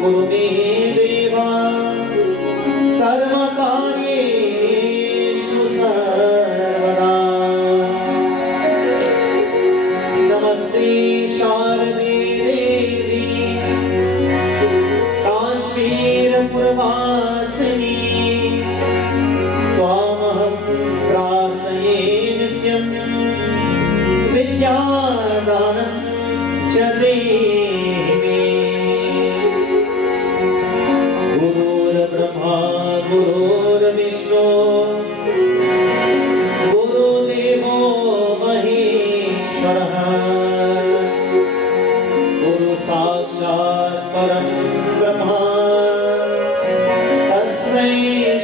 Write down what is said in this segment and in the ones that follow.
कुरु मे देवा सर्वकार्येषु सर्वदा। नमस्ते शारदे देवी काश्मीरपुरवासिनी त्वामहं प्रार्थये नित्यं विद्यादानं च देहि मे। गुरुर्ब्रह्मा गुरुर्विष्णु गुरुदेवो महेश्वरः गुरु साक्षात् परं ब्रह्मा तस्मै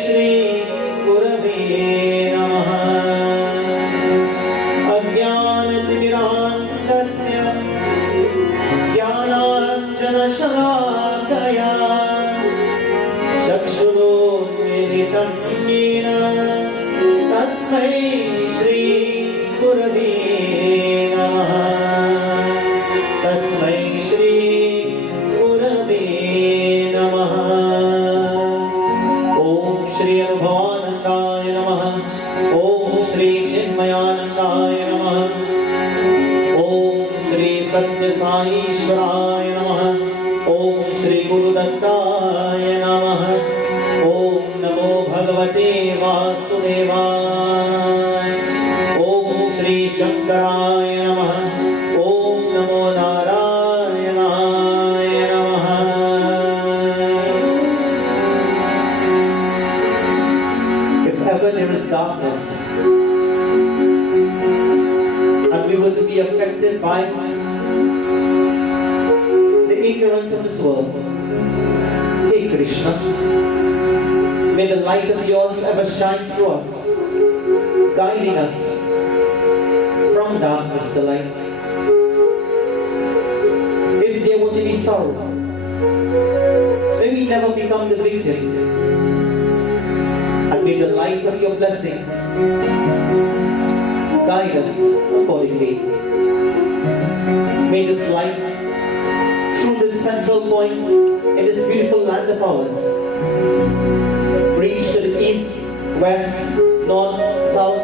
श्री गुरवे नमः। अज्ञानतिमिरान्धस्य ज्ञानाञ्जनशलाकया चक्षुरोन्मीलितं येन तस्मै श्री गुरवे नमः। तस्मै श्री गुरवे नमः। ॐ श्री अनुभवानन्दाय नमः। ॐ श्री चिन्मयानन्दाय नमः। ॐ श्री सत्यसाईश्वराय नमः। ॐ श्री गुरुदत्ताय नमः। ॐ नमो भगवते वासुदेवाय। ॐ श्री शंकराय नमः। ॐ नमो नारायणाय नमः। If ever there is darkness and we were to be affected by the ignorance of this world, hey Krishna, may the light of yours ever shine through us, guiding us from darkness to light. If there were to be sorrow, may we never become the victim, and may the light of your blessings guide us accordingly. May this light, through this central point in this beautiful land of ours, reach to the east, west, north, south,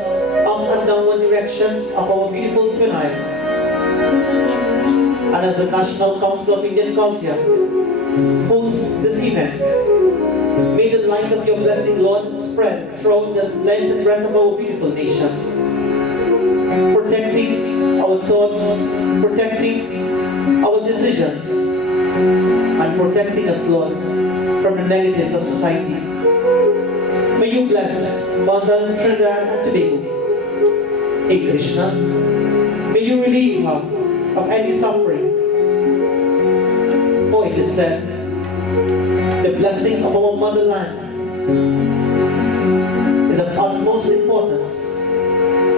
up and downward direction of our beautiful Twin Island. And as the National Council of Indian Culture hosts this event, may the light of your blessing, Lord, spread throughout the length and breadth of our beautiful nation, protecting our thoughts, protecting our decisions, and protecting us, Lord, from the negatives of society. May you bless Mother Trinidad and Tobago. Hey Krishna, may you relieve her of any suffering. For it is said, the blessing of our motherland is of utmost importance,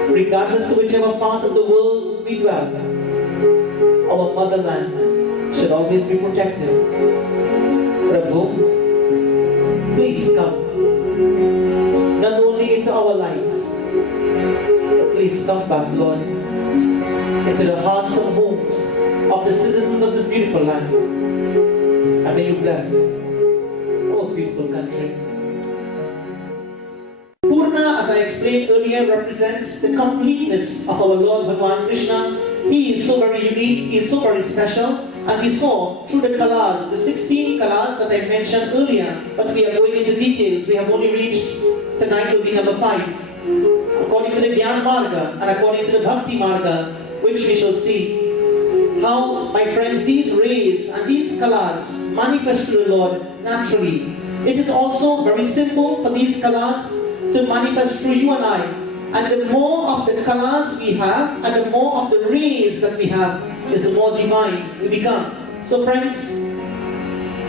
regardless to whichever part of the world we dwell. Our motherland should always be protected. Prabhu, please come, not only into our lives, but please come back, Lord, into the hearts and homes of the citizens of this beautiful land. And may you bless our beautiful country. Purna, as I explained earlier, represents the completeness of our Lord Bhagavan Krishna. He is so very unique, he is so very special, and we saw through the kalas, the 16 kalas that I mentioned earlier, but we are going into details. We have only reached, tonight will be number 5. According to the Gyan Marga and according to the Bhakti Marga, which we shall see how, my friends, these rays and these kalas manifest to the Lord naturally. It is also very simple for these kalas to manifest through you and I. And the more of the kalas we have, and the more of the rays that we have, is the more divine we become. So friends,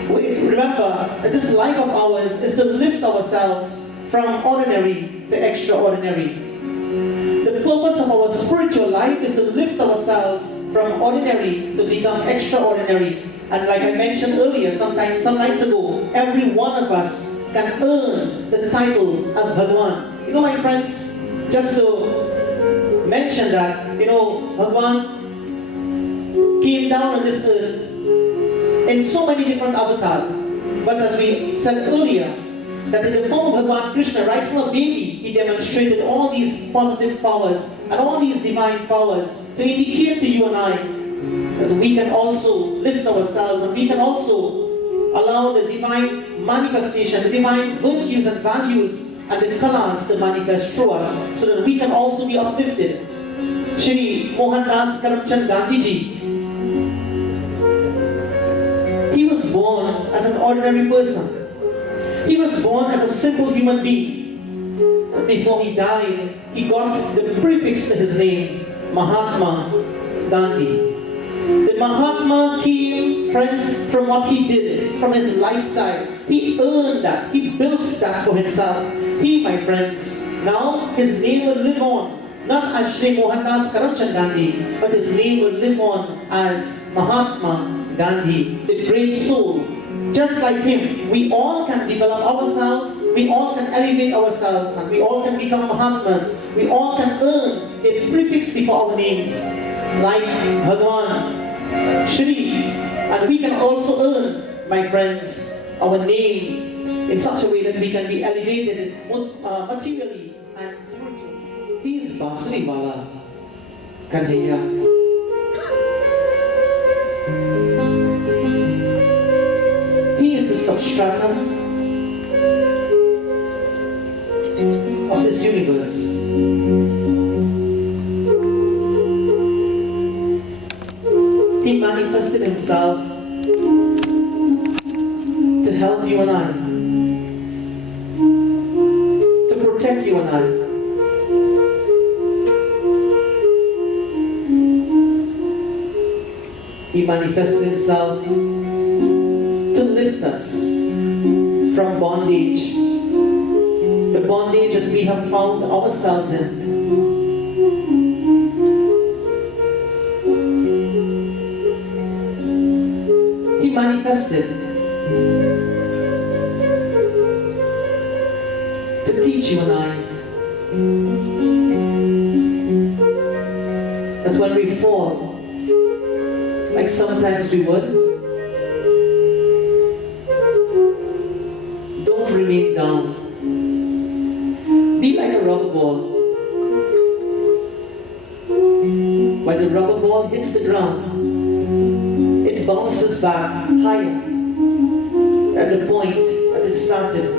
remember that this life of ours is to lift ourselves from ordinary to extraordinary. The purpose of our spiritual life is to lift ourselves from ordinary to become extraordinary. And like I mentioned earlier, some nights ago, every one of us can earn the title as Bhagavan. You know, my friends, just to mention that, Bhagavan came down on this earth in so many different avatars. But as we said earlier, that in the form of Bhagavan Krishna, right from a baby, he demonstrated all these positive powers and all these divine powers to indicate to you and I that we can also lift ourselves and we can also allow the divine manifestation, the divine virtues and values and the colors to manifest through us so that we can also be uplifted. Shri Mohandas Karamchand Gandhiji, he was born as an ordinary person. He was born as a simple human being. But before he died, he got the prefix to his name, Mahatma Gandhi. The Mahatma came, friends, from what he did, from his lifestyle. He earned that. He built that for himself. He, my friends, now his name will live on. Not as Shri Mohandas Karamchand Gandhi, but his name will live on as Mahatma Gandhi, the great soul. Just like him, we all can develop ourselves, we all can elevate ourselves, and we all can become Mahatmas. We all can earn a prefix before our names, like Bhagavan, Shri. And we can also earn, my friends, our name in such a way that we can be elevated materially and spiritually. He is Basuri Wala Kanhaiya. He is the substratum of this universe. He manifested himself to help you and I, to protect you and I. He manifested himself to lift us from bondage, the bondage that we have found ourselves in. He manifested to teach you and I that when we fall, like sometimes we would, don't remain down. Be like a rubber ball. When the rubber ball hits the ground, it bounces back higher at the point that it started.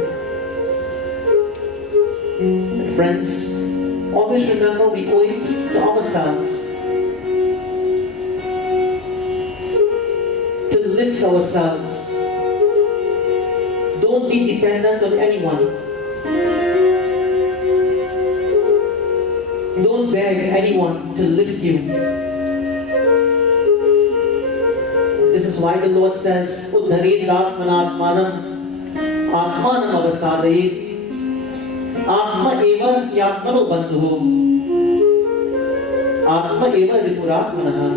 And friends, always remember we owe it to ourselves to lift ourselves. Don't be dependent on anyone. Don't beg anyone to lift you. This is why the Lord says, Uddharet Atmanatmanam Atmanam Avasadayet Atma Eva Yatmano Bandhu Atma Eva Ripuratmanaha.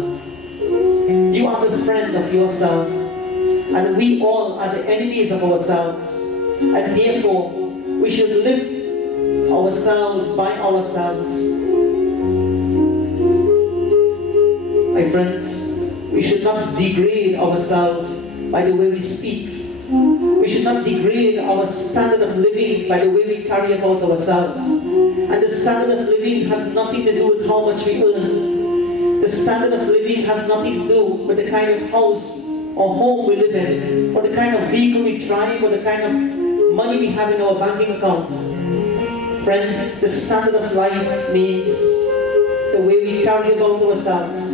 You are the friend of yourself, and we all are the enemies of ourselves, and therefore we should lift ourselves by ourselves. My friends, we should not degrade ourselves by the way we speak. We should not degrade our standard of living by the way we carry about ourselves. And the standard of living has nothing to do with how much we earn. The standard of living has nothing to do with the kind of house or home we live in, or the kind of vehicle we drive, or the kind of money we have in our banking account. Friends, the standard of life means the way we carry about ourselves,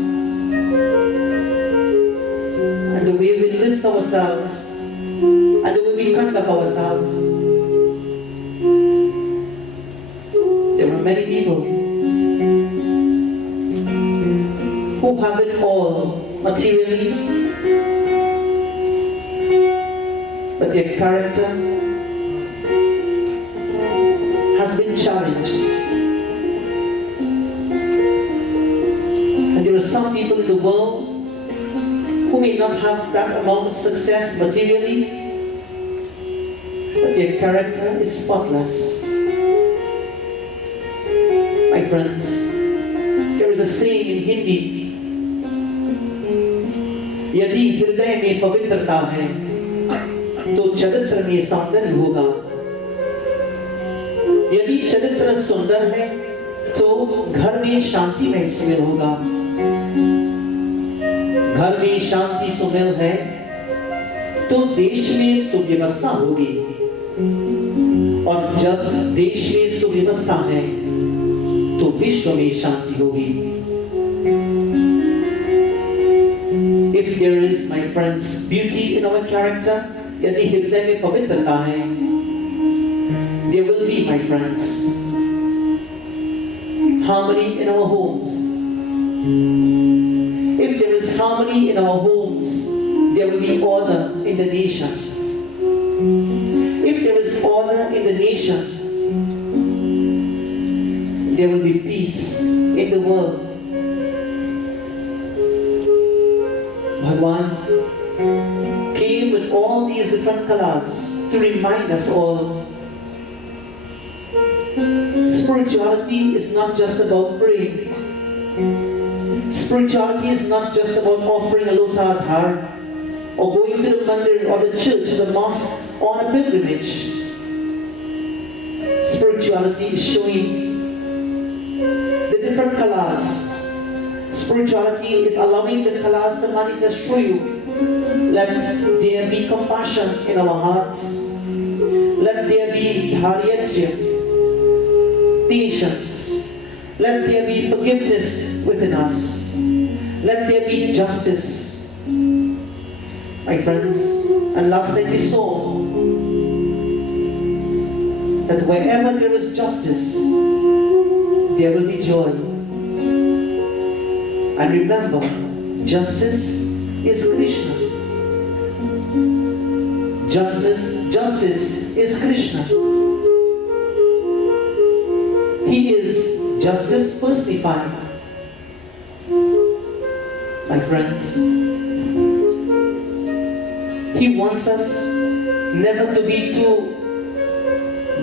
and the way we lift ourselves, and the way we conduct ourselves. There are many people who have it all materially, but their character has been challenged. And there are some people in the world who may not have that amount of success materially, but their character is spotless. My friends, there is a saying in Hindi यदि हृदय में पवित्रता है तो चरित्र में सौंदर्य होगा। यदि चरित्र सुंदर है तो घर में शांति में सुमेल होगा। घर में शांति सुमेल है तो देश में सुव्यवस्था होगी, और जब देश में सुव्यवस्था है तो विश्व में शांति होगी। If there is, my friends, beauty in our character, यदि हृदय में पवित्रता है, there will be, my friends, harmony in our homes. If there is harmony in our homes, there will be order in the nation. If there is order in the nation, there will be peace in the world. Bhagwan came with all these different colors to remind us all. Spirituality is not just about praying. Spirituality is not just about offering a lotadhar or going to the mandir or the church, the mosque, on a pilgrimage. Spirituality is showing the different colors. Spirituality is allowing the colors to manifest through you. Let there be compassion in our hearts. Let there be hariyatya, patience. Let there be forgiveness within us. Let there be justice. My friends, and last night we saw that wherever there is justice, there will be joy. And remember, justice is Krishna. Justice is Krishna. He is justice personified. My friends, He wants us never to be too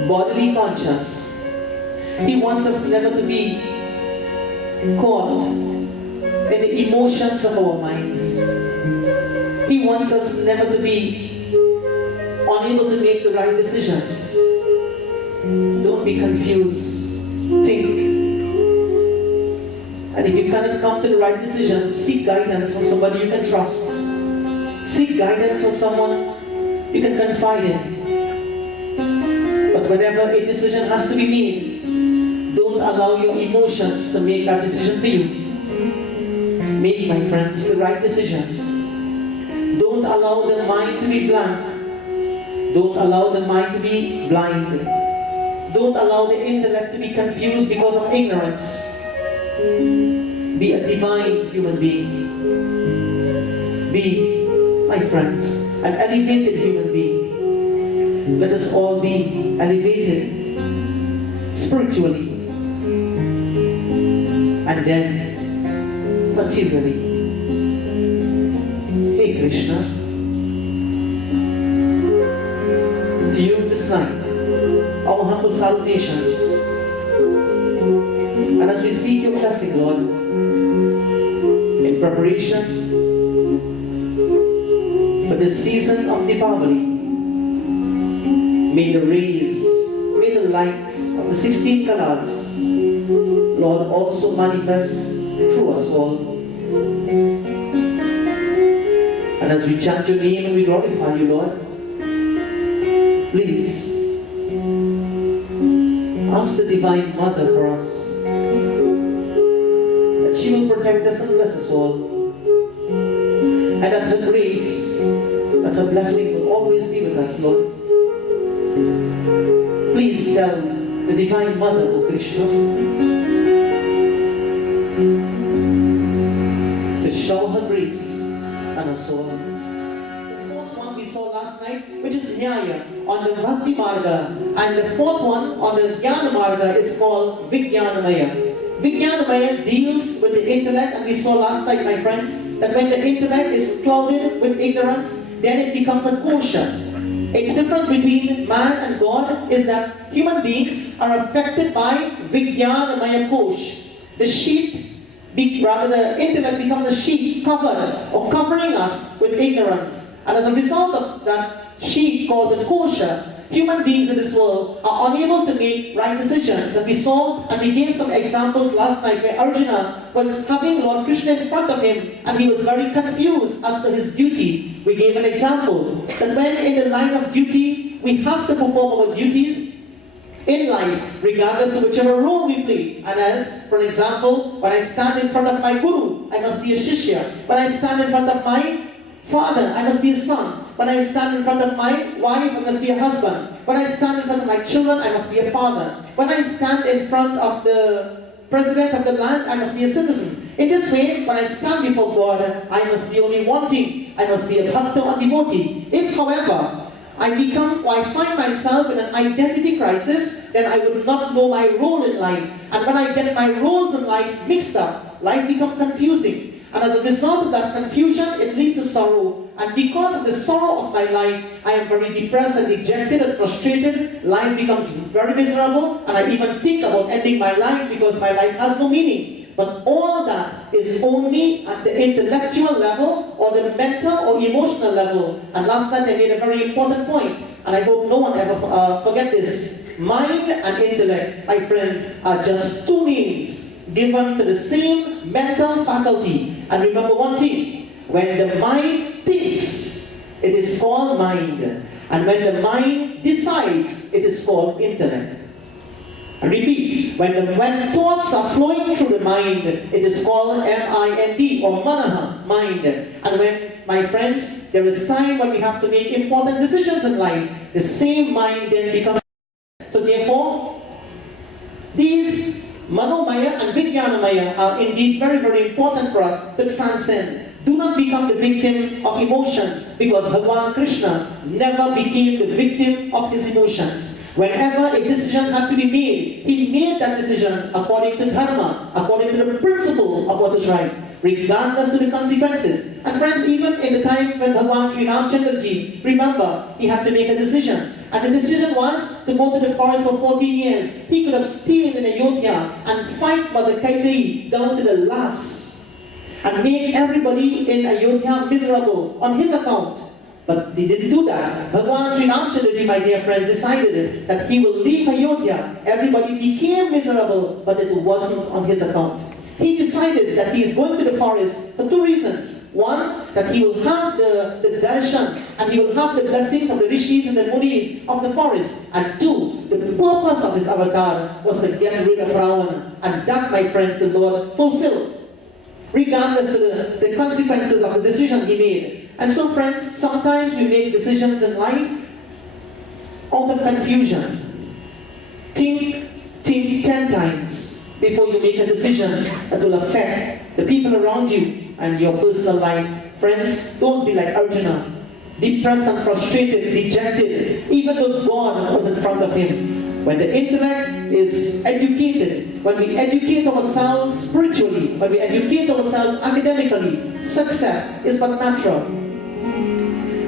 bodily conscious. He wants us never to be caught in the emotions of our minds. He wants us never to be unable to make the right decisions. Don't be confused. Think. And if you cannot come to the right decision, seek guidance from somebody you can trust. Seek guidance from someone you can confide in. But whenever a decision has to be made, don't allow your emotions to make that decision for you. Make, my friends, the right decision. Don't allow the mind to be blank. Don't allow the mind to be blind. Don't allow the intellect to be confused because of ignorance. Be a divine human being. Be, my friends, an elevated human being. Let us all be elevated spiritually and then materially. Hey Krishna, to you this night, our humble salutations. And as we seek your blessing, Lord, in preparation for this season of Divali, may the rays, may the light of the 16 colors, Lord, also manifest through us all. And as we chant your name and we glorify you, Lord, please ask the Divine Mother for us, that she will protect us and bless us all, and that her grace, that her blessing will always be with us, Lord. Please tell the Divine Mother of Krishna to show her grace and her soul. The fourth one we saw last night, which is Nyaya on the Bhakti Marga, and the fourth one on the Jnana Marga is called Vijnanamaya. Vijnanamaya deals with the intellect, and we saw last night, my friends, that when the intellect is clouded with ignorance, then it becomes a kosha. A difference between man and God is that human beings are affected by Vijnanamaya kosh, the sheet rather the intellect becomes a sheet covered or covering us with ignorance. And as a result of that sheet called the kosha, human beings in this world are unable to make right decisions. And we saw and we gave some examples last night where Arjuna was having Lord Krishna in front of him and he was very confused as to his duty. We gave an example that when in the line of duty, we have to perform our duties in life, regardless to whichever role we play. And as, for example, when I stand in front of my guru, I must be a shishya. When I stand in front of my father, I must be a son. When I stand in front of my wife, I must be a husband. When I stand in front of my children, I must be a father. When I stand in front of the president of the land, I must be a citizen. In this way, when I stand before God, I must be only one thing. I must be a bhakta or devotee. If, however, I find myself in an identity crisis, then I would not know my role in life. And when I get my roles in life mixed up, life becomes confusing. And as a result of that confusion, it leads to sorrow. And because of the sorrow of my life, I am very depressed and dejected and frustrated. Life becomes very miserable, and I even think about ending my life because my life has no meaning. But all that is only at the intellectual level or the mental or emotional level. And last night I made a very important point, and I hope no one ever forget this. Mind and intellect, my friends, are just two names given to the same mental faculty. And remember one thing, when the mind thinks, it is called mind. And when the mind decides, it is called intellect. I repeat, when thoughts are flowing through the mind, it is called M-I-N-D or manaha, mind. And when, my friends, there is time when we have to make important decisions in life, the same mind then becomes. So therefore, these manomaya and vijnanamaya are indeed very, very important for us to transcend. Do not become the victim of emotions, because Bhagavan Krishna never became the victim of his emotions. Whenever a decision had to be made, he made that decision according to dharma, according to the principle of what is right, regardless to the consequences. And friends, even in the times when Bhagavan Sri Ramchandra Ji, remember, he had to make a decision. And the decision was to go to the forest for 14 years. He could have stayed in Ayodhya and fight Mother Kaikeyi down to the last and make everybody in Ayodhya miserable on his account. But he didn't do that. Bhagavan Sri Ramchandra Ji, my dear friends, decided that he will leave Ayodhya. Everybody became miserable, but it wasn't on his account. He decided that he is going to the forest for two reasons. One, that he will have the darshan and he will have the blessings of the rishis and the munis of the forest. And two, the purpose of his avatar was to get rid of Ravana. And that, my friends, the Lord fulfilled, regardless to the consequences of the decision he made. And so, friends, sometimes we make decisions in life out of confusion. Think 10 times before you make a decision that will affect the people around you and your personal life. Friends, don't be like Arjuna, depressed and frustrated, dejected, even though God was in front of him. When the intellect is educated, when we educate ourselves spiritually, when we educate ourselves academically, success is but natural.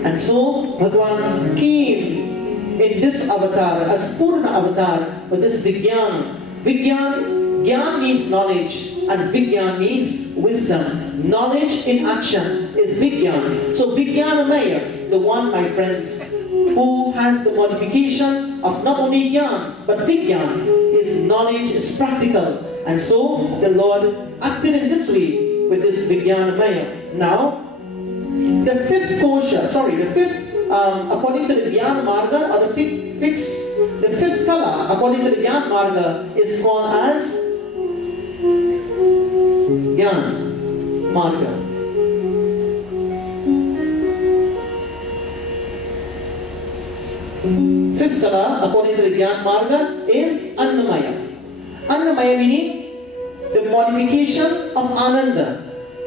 And so, Bhagavan came in this avatar, as Purna avatar, with this Vijnana. Gyan means knowledge, and Vijnana means wisdom. Knowledge in action is Vijnana. So Vijnanamaya, the one, my friends, who has the modification of not only Gyan, but Vijnana. His knowledge is practical. And so, the Lord acted in this way with this Vijnanamaya. Now, the fifth kosha, according to the Gyan Marga, or the fifth kala, according to the Gyan Marga, is called as Gyan Marga. Fifth kala, according to the Gyan Marga, is Annamaya. Annamaya meaning the modification of Ananda.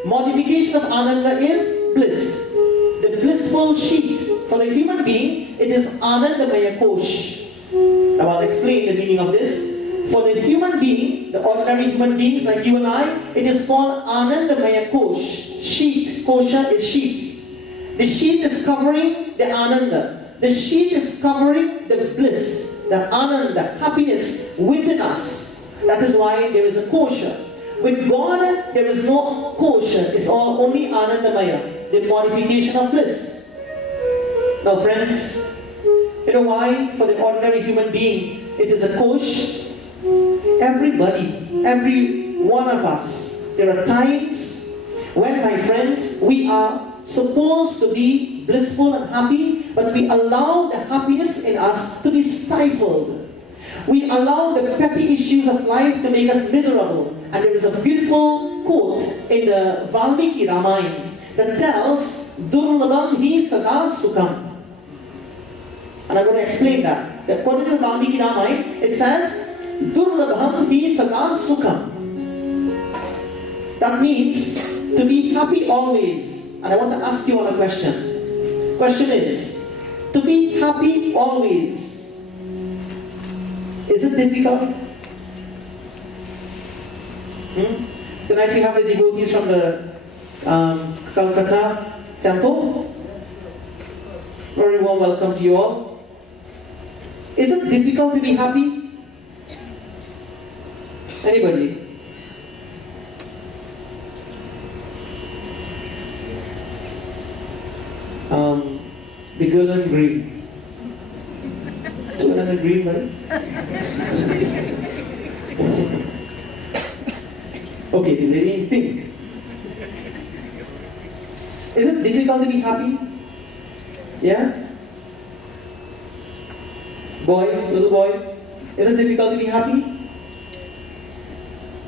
Modification of Ananda is bliss. The blissful sheet. For the human being, it is Anandamaya Kosh. Now I'll explain the meaning of this. For the human being, the ordinary human beings like you and I, it is called Anandamaya Kosh. Sheet. Kosha is sheet. The sheet is covering the Ananda. The sheet is covering the bliss, the Ananda, happiness within us. That is why there is a kosha. With God, there is no quotient. It's all only Anandamaya, the modification of bliss. Now friends, you know why? For the ordinary human being, it is a kosh. Everybody, every one of us, there are times when, my friends, we are supposed to be blissful and happy, but we allow the happiness in us to be stifled. We allow the petty issues of life to make us miserable. And there is a beautiful quote in the Valmiki Ramayana that tells, Durlabam hi sada sukham. And I'm going to explain that. According to the Valmiki Ramayana, it says, Durlabam hi sada sukham. That means to be happy always. And I want to ask you all a question. Question is, to be happy always, is it difficult? Tonight we have the devotees from the Calcutta temple. Very warm welcome to you all. Is it difficult to be happy? Anybody? The girl in green. Two in green, right? Okay, the lady in pink. Is it difficult to be happy? Yeah? Boy, little boy, is it difficult to be happy?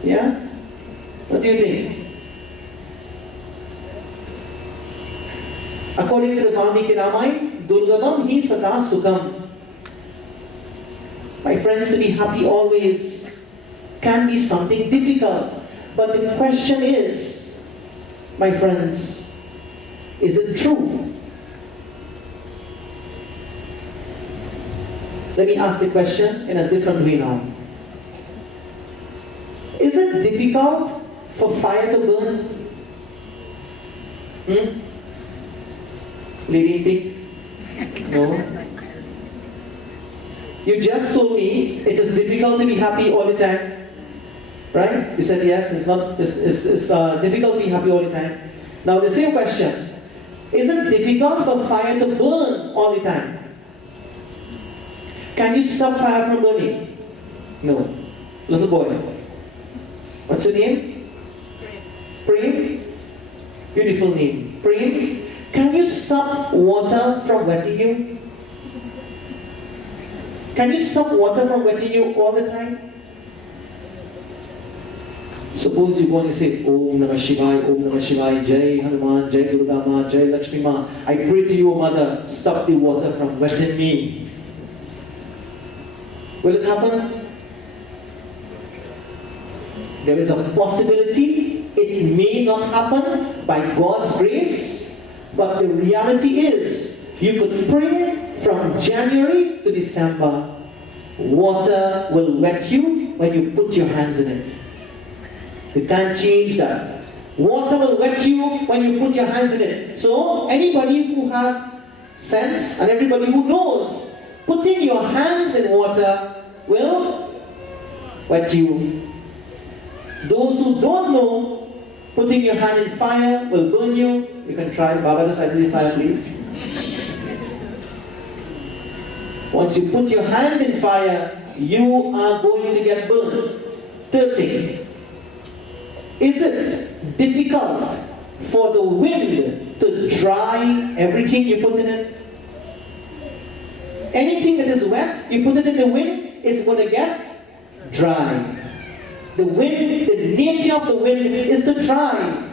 Yeah? What do you think? According to the Valmiki Ramayana, Durlabam hi sada sukham. My friends, to be happy always can be something difficult. But the question is, my friends, is it true? Let me ask the question in a different way now. Is it difficult for fire to burn? Lady in pink? No? You just told me it is difficult to be happy all the time. Right? You said yes, it's difficult to be happy all the time. Now the same question. Is it difficult for fire to burn all the time? Can you stop fire from burning? No. Little boy. What's your name? Prem. Beautiful name. Prem. Can you stop water from wetting you? Can you stop water from wetting you all the time? Suppose you want to say, Om Namah Shivaya, Om Namah Shivaya, Jai Hanuman, Jai Durga Ma, Jai Lakshmi Ma. I pray to you, O Mother, stop the water from wetting me. Will it happen? There is a possibility it may not happen by God's grace, but the reality is, you could pray from January to December. Water will wet you when you put your hands in it. You can't change that. Water will wet you when you put your hands in it. So, anybody who has sense and everybody who knows, putting your hands in water will wet you. Those who don't know, putting your hand in fire will burn you. You can try. Baba, just light the fire, please. Once you put your hand in fire, you are going to get burned. Third thing. Is it difficult for the wind to dry everything you put in it? Anything that is wet, you put it in the wind, it's going to get dry. The wind, the nature of the wind is to dry.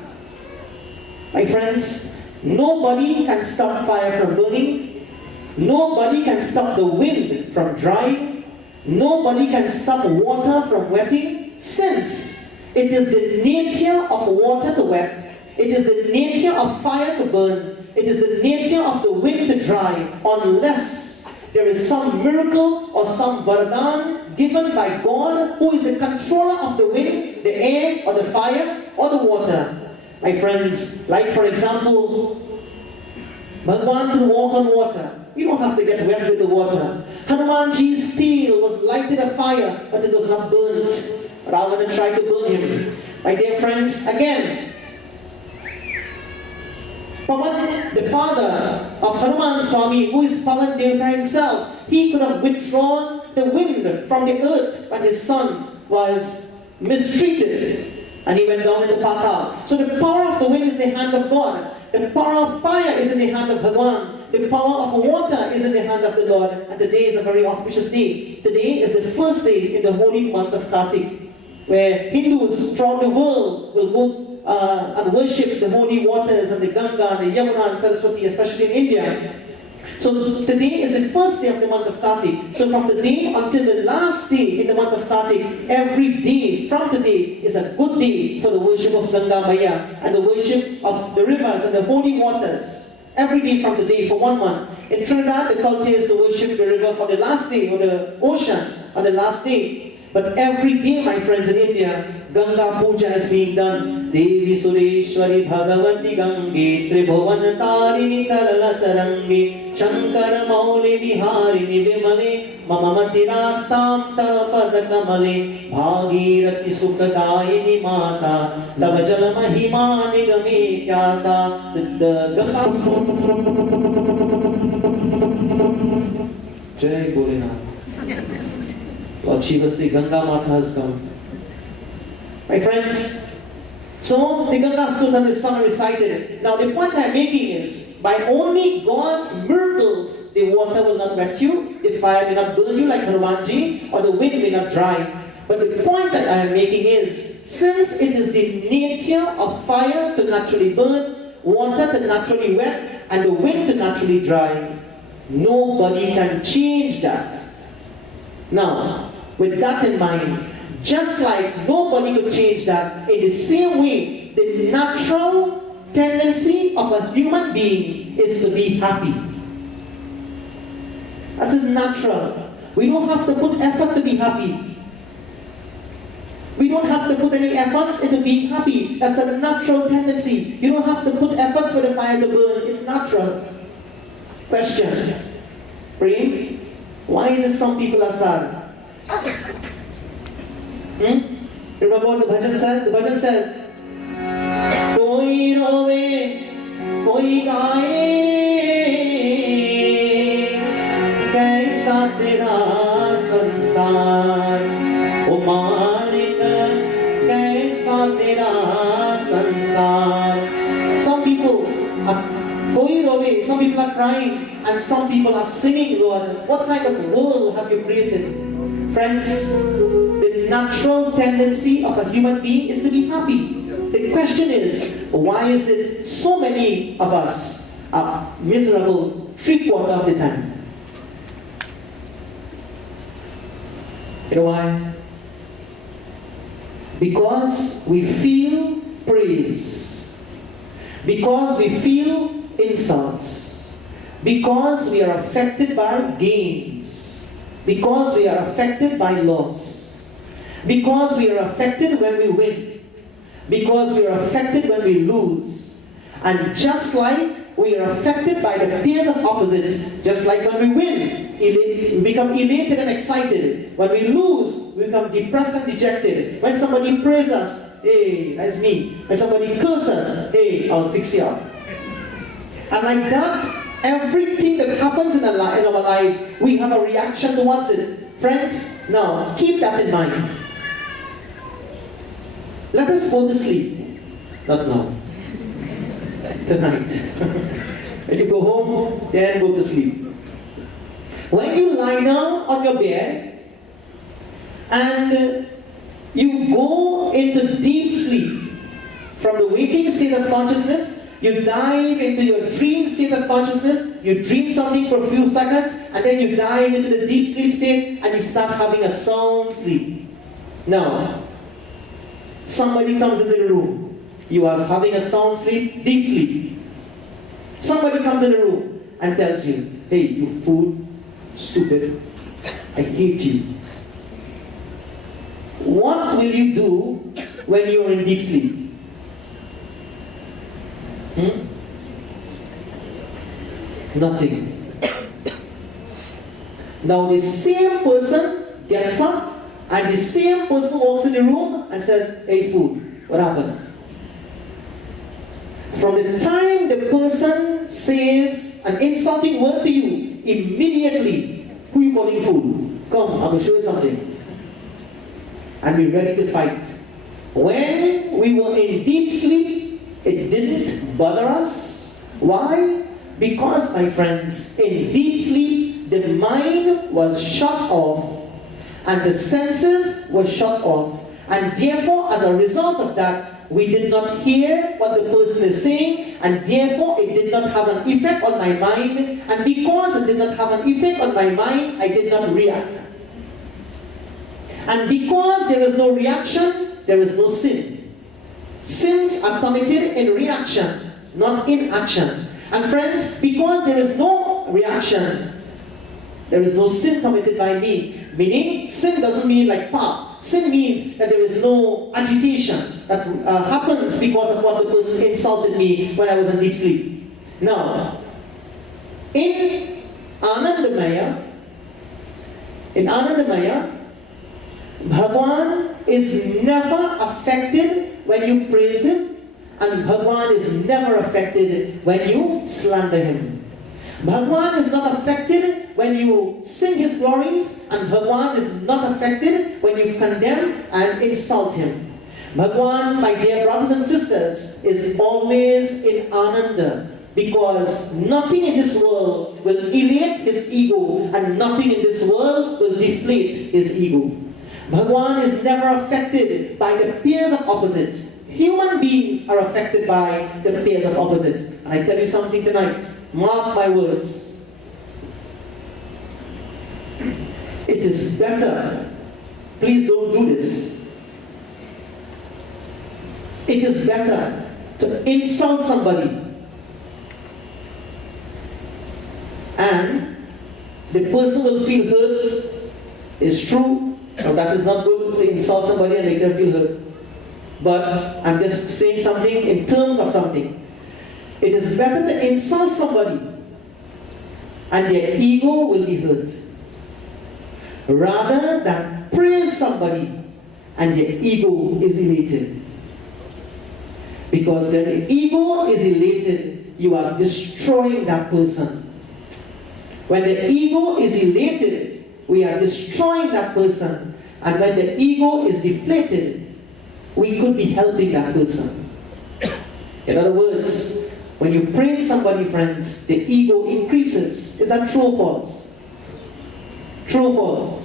My friends, nobody can stop fire from burning. Nobody can stop the wind from drying. Nobody can stop water from wetting, since it is the nature of water to wet. It is the nature of fire to burn. It is the nature of the wind to dry, unless there is some miracle or some vardhan given by God, who is the controller of the wind, the air, or the fire, or the water. My friends, like for example, Bhagwan could walk on water. You don't have to get wet with the water. Hanumanji's steel was lighted afire, but it was not burnt. Ravana tried to burn him. My dear friends, again, Pavan, the father of Hanuman Swami, who is Pavan Devata himself, he could have withdrawn the wind from the earth when his son was mistreated and he went down in the patal. So the power of the wind is in the hand of God. The power of fire is in the hand of Bhagwan. The power of water is in the hand of the Lord. And today is a very auspicious day. Today is the first day in the holy month of Kartik, where Hindus throughout the world will go and worship the holy waters and the Ganga and the Yagna and Saraswati, especially in India. So today is the first day of the month of Kartik. So from today until the last day in the month of Kartik, every day from today is a good day for the worship of Ganga Maya and the worship of the rivers and the holy waters. Every day from today for 1 month. In Trinidad, the culture is to worship the river for the last day, or the ocean on the last day. But every day, my friends, in India, Ganga Puja is being done. Devi Sureshwari Bhagavati Gange Tribhuvan Tarini Karala Tarange Shankara Mauli Viharini Vimale Mamamati Rastam Tapada Kamale Bhagirati Sukadayini Mata Tava Jala Mahima Nigame Kyata. The Ganga Jai Gurinath. Lord Shiva Sri Ganga Mata has come. My friends, so the Ganga stood and the sun recited it. Now the point I'm making is, by only God's miracles, the water will not wet you, the fire may not burn you like Hanumanji, or the wind may not dry. But the point that I am making is, since it is the nature of fire to naturally burn, water to naturally wet, and the wind to naturally dry, nobody can change that. Now, with that in mind, just like nobody could change that, in the same way, the natural tendency of a human being is to be happy. That is natural. We don't have to put effort to be happy. We don't have to put any efforts into being happy. That's a natural tendency. You don't have to put effort for the fire to burn. It's natural. Question. Prem, why is it some people are sad? Remember what the bhajan says? The bhajan says, Koi rove, koi gaye, kaisa tera sansar, O Malik, kaisa tera sansar. Some people are going away, some people are crying, and some people are singing, Lord. What kind of world have you created? Friends, the natural tendency of a human being is to be happy. The question is, why is it so many of us are miserable 3/4 of the time? You know why? Because we feel praise. Because we feel insults. Because we are affected by gains. Because we are affected by loss. Because we are affected when we win. Because we are affected when we lose. And just like we are affected by the pairs of opposites, just like when we win, we become elated and excited. When we lose, we become depressed and dejected. When somebody praises us, hey, that's me. When somebody curses us, hey, I'll fix you up. And like that, everything that happens in our lives, we have a reaction towards it. Friends, now, keep that in mind. Let us go to sleep. Not now. Tonight. When you go home, then go to sleep. When you lie down on your bed, and you go into deep sleep, from the waking state of consciousness, you dive into your dream state of consciousness, you dream something for a few seconds, and then you dive into the deep sleep state, and you start having a sound sleep. Now, somebody comes into the room. You are having a sound sleep, deep sleep. Somebody comes in the room and tells you, hey, you fool, stupid, I hate you. What will you do when you are in deep sleep? Nothing. Now the same person gets up, and the same person walks in the room and says, hey fool, what happens? From the time the person says an insulting word to you, immediately, who you calling fool? Come, I will show you something. And we're ready to fight. When we were in deep sleep, it didn't bother us. Why? Because, my friends, in deep sleep, the mind was shut off and the senses were shut off. And therefore, as a result of that, we did not hear what the person is saying, and therefore it did not have an effect on my mind. And because it did not have an effect on my mind, I did not react. And because there is no reaction, there is no sin. Sins are committed in reaction, not in action. And friends, because there is no reaction, there is no sin committed by me. Meaning, sin doesn't mean like power. Sin means that there is no agitation that happens because of what the person insulted me when I was in deep sleep. Now, in Anandamaya, Bhagwan is never affected when you praise him, and Bhagwan is never affected when you slander him. Bhagwan is not affected when you sing his glories, and Bhagwan is not affected when you condemn and insult him. Bhagwan, my dear brothers and sisters, is always in Ananda, because nothing in this world will elate his ego, and nothing in this world will deflate his ego. Bhagwan is never affected by the pairs of opposites. Human beings are affected by the pairs of opposites. And I tell you something tonight, mark my words. It is better, please don't do this. It is better to insult somebody and the person will feel hurt. It's true. Now, that is not good to insult somebody and make them feel hurt. But I'm just saying something in terms of something. It is better to insult somebody and their ego will be hurt, rather than praise somebody and their ego is elated. Because when the ego is elated, you are destroying that person. When the ego is elated, we are destroying that person. And when the ego is deflated, we could be helping that person. In other words, when you praise somebody, friends, the ego increases. Is that true or false? True or false?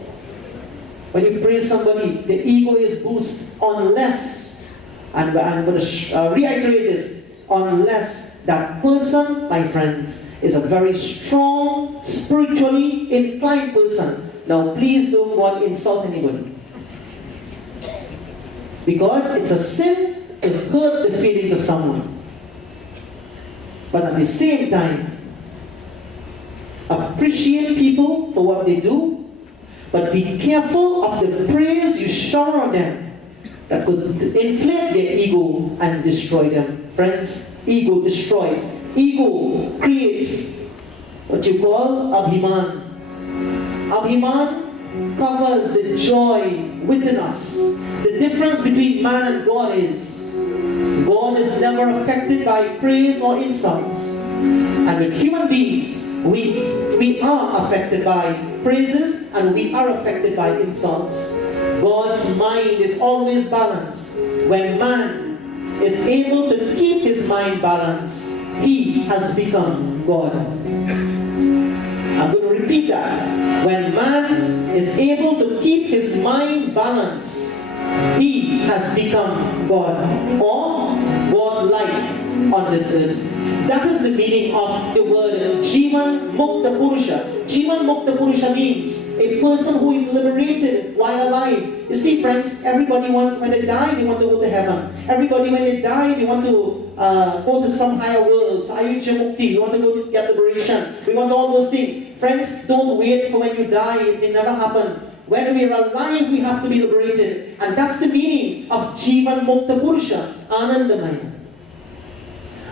When you praise somebody, the ego is boosted unless, and I'm going to reiterate this, unless that person, my friends, is a very strong, spiritually inclined person. Now, please don't go and insult anybody. Because it's a sin to hurt the feelings of someone. But at the same time, appreciate people for what they do, but be careful of the praise you shower on them that could inflate their ego and destroy them. Friends, ego destroys. Ego creates what you call Abhedanand. Abhedanand covers the joy within us. The difference between man and God is never affected by praise or insults. And with human beings, we are affected by praises and we are affected by insults. God's mind is always balanced. When man is able to keep his mind balanced, he has become God. I'm going to repeat that. When man is able to keep his mind balanced, he has become God, or God-like on this earth. That is the meaning of the word Jivan Mukta Purusha. Jivan Mukta Purusha means a person who is liberated while alive. You see, friends, everybody wants, when they die, they want to go to heaven. Everybody, when they die, they want to go to some higher worlds. Ayuja Mukti, we want to go to get liberation. We want all those things. Friends, don't wait for when you die. It may never happen. When we are alive, we have to be liberated. And that's the meaning of Jivan Mukta Purusha, Anandamaya.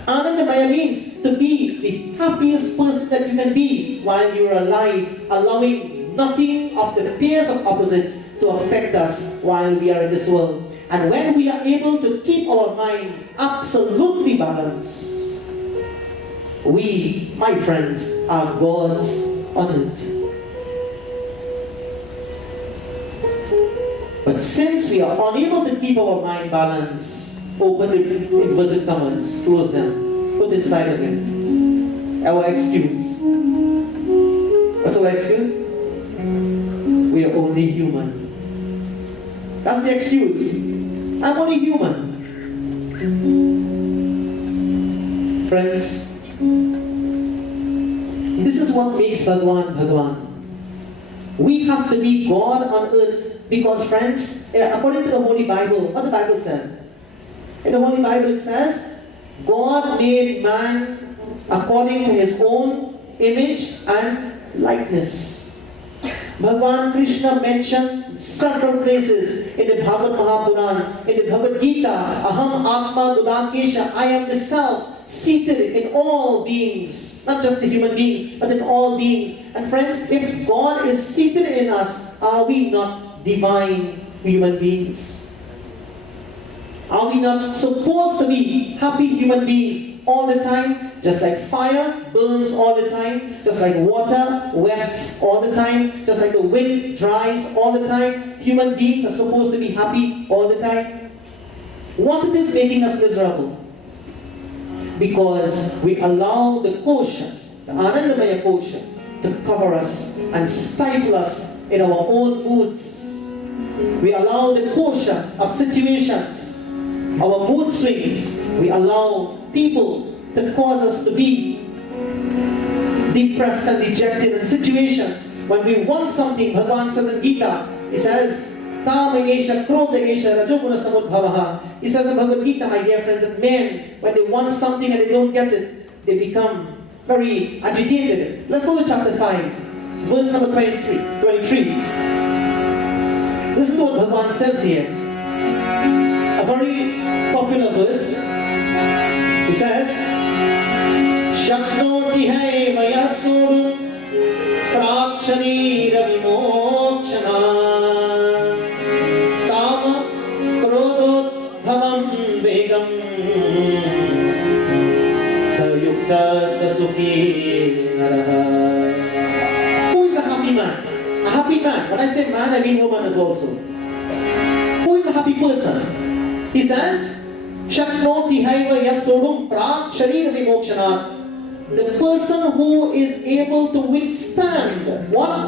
Anandamaya means to be the happiest person that you can be while you are alive, allowing nothing of the pairs of opposites to affect us while we are in this world. And when we are able to keep our mind absolutely balanced, we, my friends, are gods on earth. But since we are unable to keep our mind balanced, open the inverted commas, close them, put inside of it, our excuse. What's our excuse? We are only human. That's the excuse. I'm only human. Friends, this is what makes Bhagwan Bhagwan. We have to be God on earth because, friends, according to the Holy Bible, what the Bible says? In the Holy Bible it says, God made man according to his own image and likeness. Bhagwan Krishna mentioned several places in the Bhagavad Mahapuran, in the Bhagavad Gita, Aham Atma Gudakesha, I am the self, seated in all beings, not just the human beings, but in all beings. And friends, if God is seated in us, are we not divine human beings? Are we not supposed to be happy human beings all the time? Just like fire burns all the time, just like water wets all the time, just like the wind dries all the time, human beings are supposed to be happy all the time. What is making us miserable? Because we allow the kosha, the Anandamaya kosha, to cover us and stifle us in our own moods. We allow the kosha of situations, our mood swings. We allow people to cause us to be depressed and dejected in situations. When we want something, Bhagavan says in Gita, he says, Kama yesha, krodha yesha, rajoguna samudbhavaha. He says in Bhagavad Gita, my dear friends, that men, when they want something and they don't get it, they become very agitated. Let's go to chapter 5, verse number 23. Listen to what Bhagavan says here. A very popular verse. He says, Shaknoti hai maya suru praksharira vimokshana Tama krodot bhavam vegam Sayukta sasuki naraha. Who is a happy man? A happy man. When I say man, I mean woman as also. Who is a happy person? He says, Shaknoti haiva yasodum prak sharira vimokshana. The person who is able to withstand what?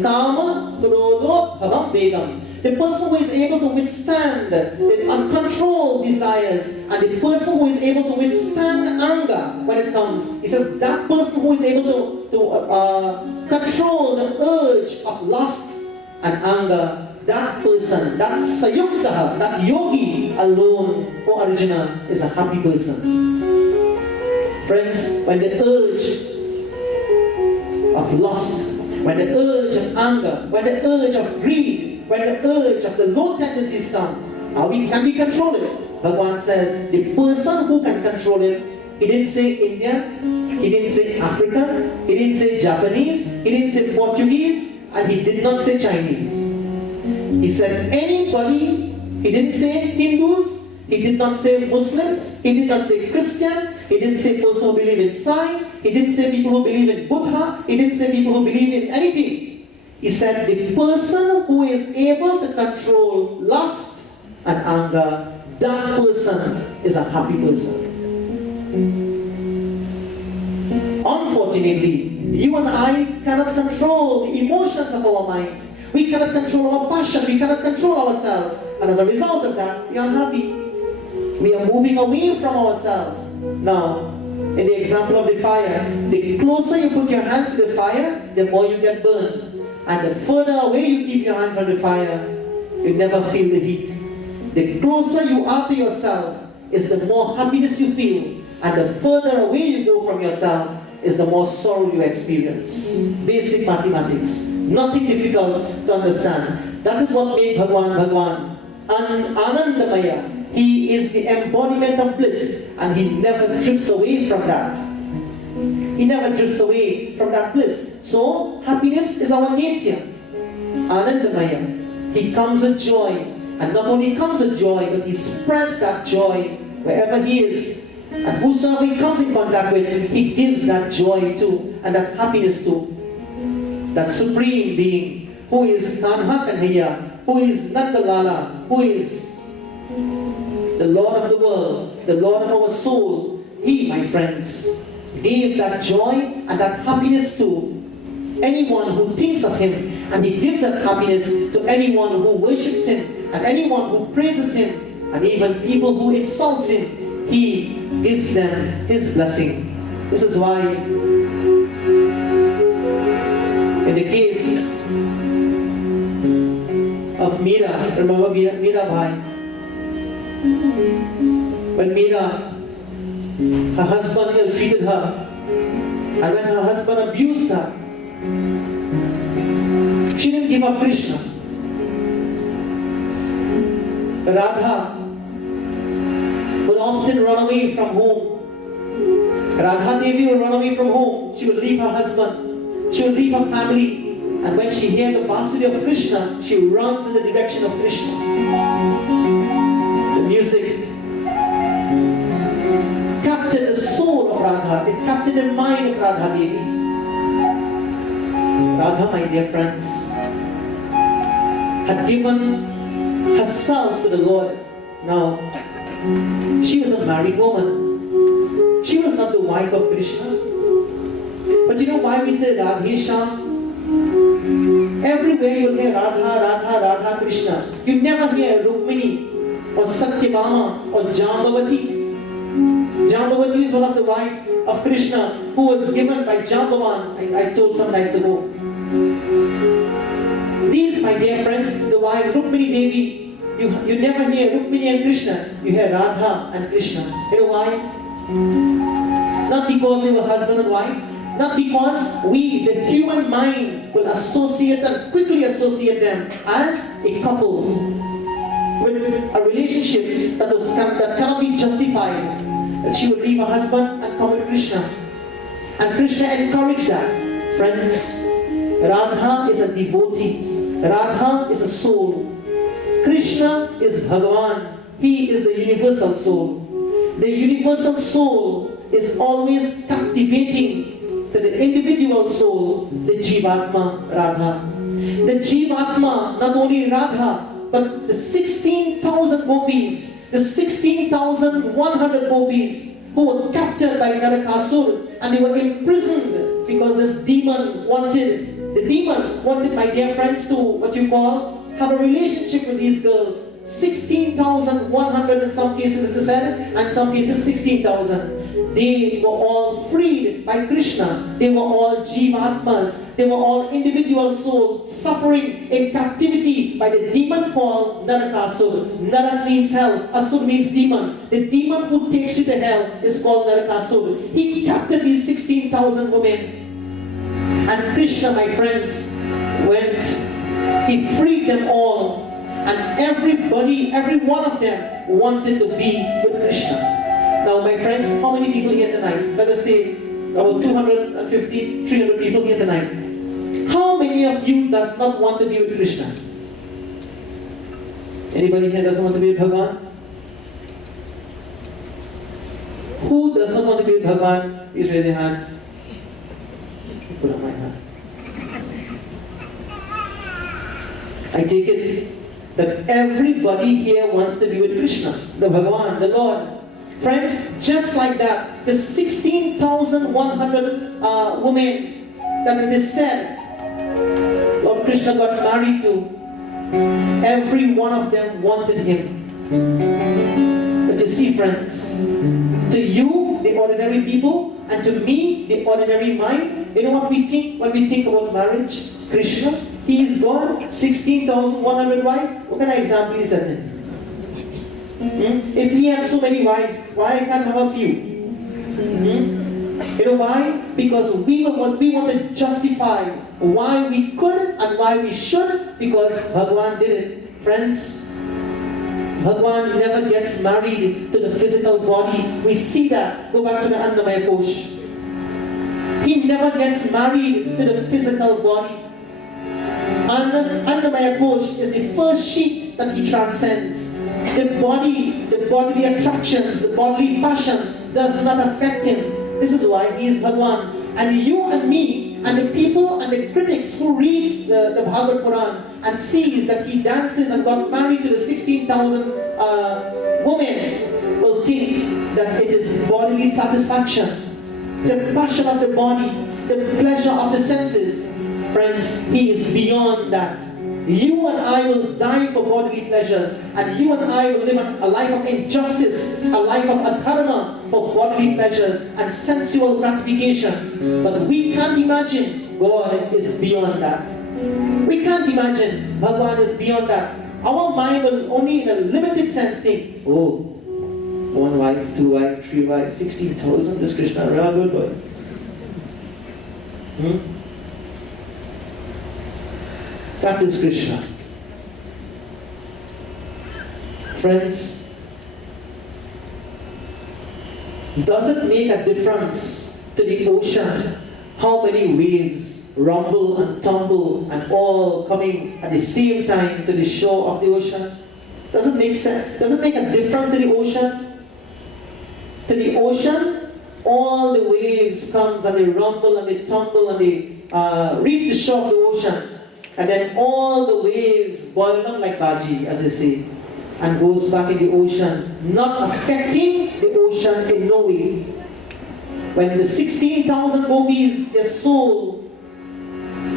Kama krodot bhavam vegam. The person who is able to withstand the uncontrolled desires, and the person who is able to withstand anger when it comes. He says that person who is able to control the urge of lust and anger, that person, that sayukta, that yogi alone, O Arjuna, is a happy person. Friends, when the urge of lust, when the urge of anger, when the urge of greed, when the urge of the low tendencies comes, can we control it? Bhagavan says, the person who can control it, he didn't say India, he didn't say Africa, he didn't say Japanese, he didn't say Portuguese, and he did not say Chinese. He said anybody. He didn't say Hindus, he did not say Muslims, he did not say Christian, he didn't say people who believe in Sai, he didn't say people who believe in Buddha, he didn't say people who believe in anything. He said the person who is able to control lust and anger, that person is a happy person. Unfortunately, you and I cannot control the emotions of our minds. We cannot control our passion, we cannot control ourselves. And as a result of that, we are unhappy. We are moving away from ourselves. Now, in the example of the fire, the closer you put your hands to the fire, the more you get burned. And the further away you keep your hand from the fire, you never feel the heat. The closer you are to yourself, is the more happiness you feel. And the further away you go from yourself, is the more sorrow you experience. Basic mathematics. Nothing difficult to understand. That is what made Bhagwan Bhagwan. Anandamaya. He is the embodiment of bliss, and he never drifts away from that. He never drifts away from that bliss. So, happiness is our nature. Anandamaya. He comes with joy. And not only comes with joy, but he spreads that joy wherever he is. And whosoever he comes in contact with, he gives that joy to and that happiness to. That supreme being who is Kanha Kanhaiya, who is Nandalala, who is the Lord of the world, the Lord of our soul. He, my friends, gave that joy and that happiness to anyone who thinks of him, and he gives that happiness to anyone who worships him, and anyone who praises him, and even people who insults him. He gives them his blessing. This is why in the case of Meera, remember Meera Bhai, when Meera, her husband ill-treated her, and when her husband abused her, she didn't give up Krishna. Radha would often run away from home. Radha Devi would run away from home. She would leave her husband. She would leave her family. And when she hears the Basudeva of Krishna, she runs in the direction of Krishna. The music captured the soul of Radha. It captured the mind of Radha Devi. Radha, my dear friends, had given herself to the Lord. Now, she was a married woman. She was not the wife of Krishna. But you know why we say Radhesham? Everywhere you'll hear Radha, Radha, Radha, Krishna. You never hear Rukmini or Satyabhama or Jambavati. Jambavati is one of the wives of Krishna who was given by Jambavan, I told some nights ago. These, my dear friends, the wives, Rukmini Devi, you never hear Rukmini and Krishna. You hear Radha and Krishna. You know why? Not because they were husband and wife, not because we, the human mind, will associate and quickly associate them as a couple with a relationship that cannot be justified. That she would leave her husband and come with Krishna. And Krishna encouraged that. Friends, Radha is a devotee. Radha is a soul. Krishna is Bhagavan. He is the universal soul. The universal soul is always captivating to the individual soul, the Jivatma, Radha. The Jivatma, not only Radha, but the 16,000 gopis, the 16,100 gopis who were captured by Narakasur and they were imprisoned because this demon wanted, my dear friends, to what you call, have a relationship with these girls. 16,100 in some cases it is said, and some cases 16,000. They were all freed by Krishna. They were all Jivatmas. They were all individual souls suffering in captivity by the demon called Narakasur. Narak means hell. Asur means demon. The demon who takes you to hell is called Narakasur. He captured these 16,000 women. And Krishna, my friends, went. He freed them all. And everybody, every one of them wanted to be with Krishna. Now, my friends, how many people here tonight? Let us say about 250, 300 people here tonight. How many of you does not want to be with Krishna? Anybody here doesn't want to be with Bhagavan? Who does not want to be with Bhagavan? Please raise your hand. Put up my hand. I take it that everybody here wants to be with Krishna, the Bhagavan, the Lord. Friends, just like that, the 16,100 women that it is said Lord Krishna got married to, every one of them wanted him. But you see, friends, to you, the ordinary people, and to me, the ordinary mind, you know what we think when we think about marriage? Krishna, he is God, 16,100 wives. What kind of example is that then? If he had so many wives, why can't have a few? You know why? Because we want to justify why we could and why we should, because Bhagavan did it. Friends, Bhagavan never gets married to the physical body. We see that. Go back to the Annamaya Kosh. He never gets married to the physical body. Under my approach is the first sheet that he transcends. The bodily attractions, the bodily passion does not affect him. This is why he is Bhagwan. And you and me, and the people and the critics who reads the Bhagavad Puran and sees that he dances and got married to the 16,000 women will think that it is bodily satisfaction, the passion of the body, the pleasure of the senses. Friends, he is beyond that. You and I will die for bodily pleasures, and you and I will live a life of injustice, a life of adharma for bodily pleasures and sensual gratification. But we can't imagine God is beyond that. We can't imagine Bhagwan is beyond that. Our mind will only in a limited sense think, oh, one wife, two wives, three wives, 16,000, this Krishna, real good boy. That is Krishna. Friends, does it make a difference to the ocean how many waves rumble and tumble and all coming at the same time to the shore of the ocean? Does it make sense? Does it make a difference to the ocean? To the ocean, all the waves comes and they rumble and they tumble and they reach the shore of the ocean. And then all the waves boil up like bhaji, as they say, and goes back in the ocean, not affecting the ocean in no way. When the 16,000 gopis, their soul,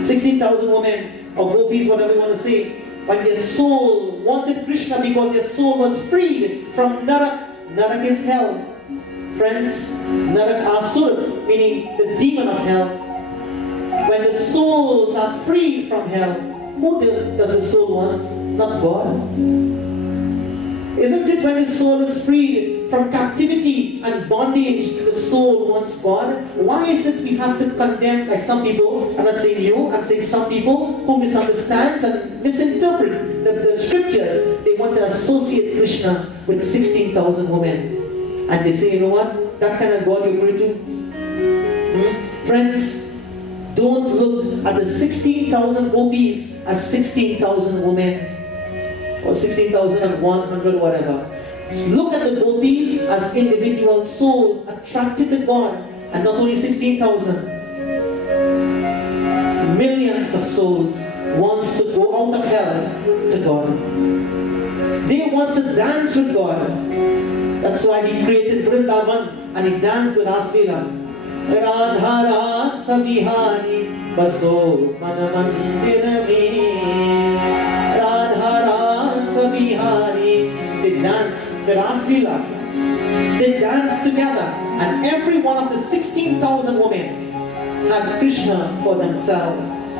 16,000 women, or gopis, whatever you want to say, when their soul wanted Krishna because their soul was freed from Narak. Narak is hell. Friends, Narak Asur, meaning the demon of hell. When the souls are free from hell, who does the soul want? Not God. Isn't it when the soul is freed from captivity and bondage, the soul wants God? Why is it we have to condemn, like some people, I'm not saying you, I'm saying some people who misunderstand and misinterpret the scriptures. They want to associate Krishna with 16,000 women. And they say, you know what? That kind of God you're going to? Friends, don't look at the 16,000 gopis as 16,000 women or 16,100 whatever. Look at the gopis as individual souls attracted to God, and not only 16,000. Millions of souls wants to go out of hell to God. They want to dance with God. That's why he created Vrindavan and he danced with Asvila. Radha Rasa Vihari Baso Mana Mandir Mein. Radha Rasa Vihari. They dance, the Rasleela. They dance together, and every one of the 16,000 women had Krishna for themselves.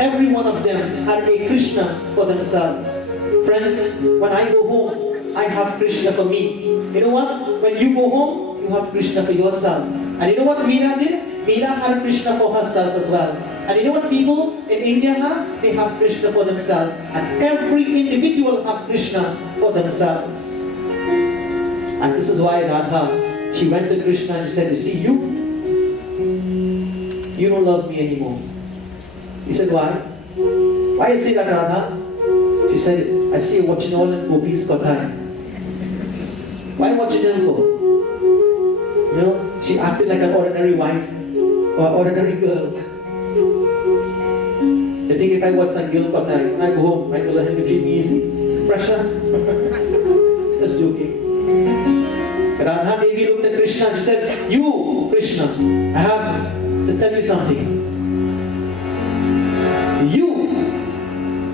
Every one of them had a Krishna for themselves. Friends, when I go home, I have Krishna for me. You know what? When you go home, you have Krishna for yourself. And you know what Meera did? Meera had Krishna for herself as well. And you know what people in India have? They have Krishna for themselves. And every individual have Krishna for themselves. And this is why Radha, she went to Krishna and she said, you see, you don't love me anymore. He said, why? Why is it that, Radha? She said, I see you watching all the gopis Kathai. Why watching them for? You know, she acted like an ordinary wife or ordinary girl. They think if I watch that girl Kathai, when I go home, I tell him to treat me easy. Pressure. Just joking. Radha Devi looked at Krishna and she said, you, Krishna, I have to tell you something. You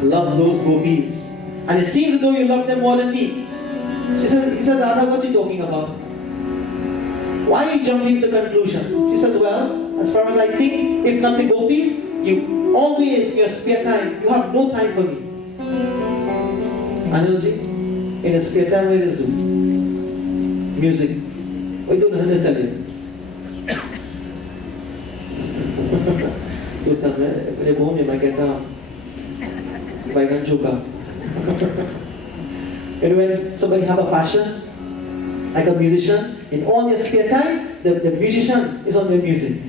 love those gopis. And it seems as though you love them more than me. He said, Radha, what are you talking about? Why are you jumping to conclusion? She says, well, as far as I think, if not the gopis, you always, in your spare time, you have no time for me. Anilji, in his spare time, what does he do? Music. What do you understand? You tell me, when you go home, you might get a Vaigan Chuka. And when somebody have a passion, like a musician, in all their spare time, the musician is on the music.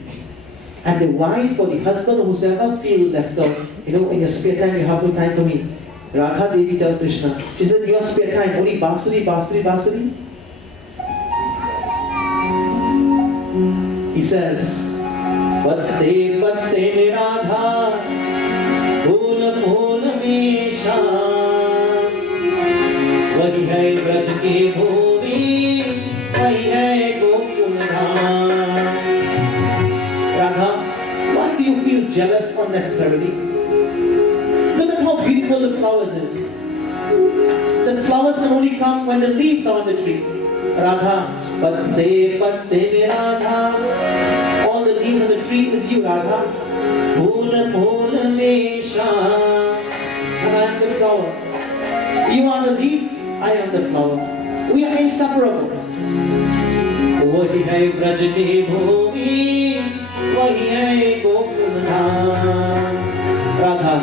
And the wife or the husband or whosoever feel left out, in your spare time you have no time for me. Radha Devi tells Krishna, she said, your spare time, only Basuri, Basuri, Basuri. He says, Patte patte me Radha, bhola bhola me Shyam, wahi hai braj ki bhumi, wahi hai gokul dham. Radha, why do you feel jealous unnecessarily? Look at how beautiful the flowers is. The flowers can only come when the leaves are on the tree. Radha, patte patte me Radha, all the leaves on the tree is you, Radha. Bhola bhola me Shyam, and I am the flower. You are the leaves, I am the flower. We are inseparable. Wahi hai braj ki bhumi, wahi hai gokul dham. Radha,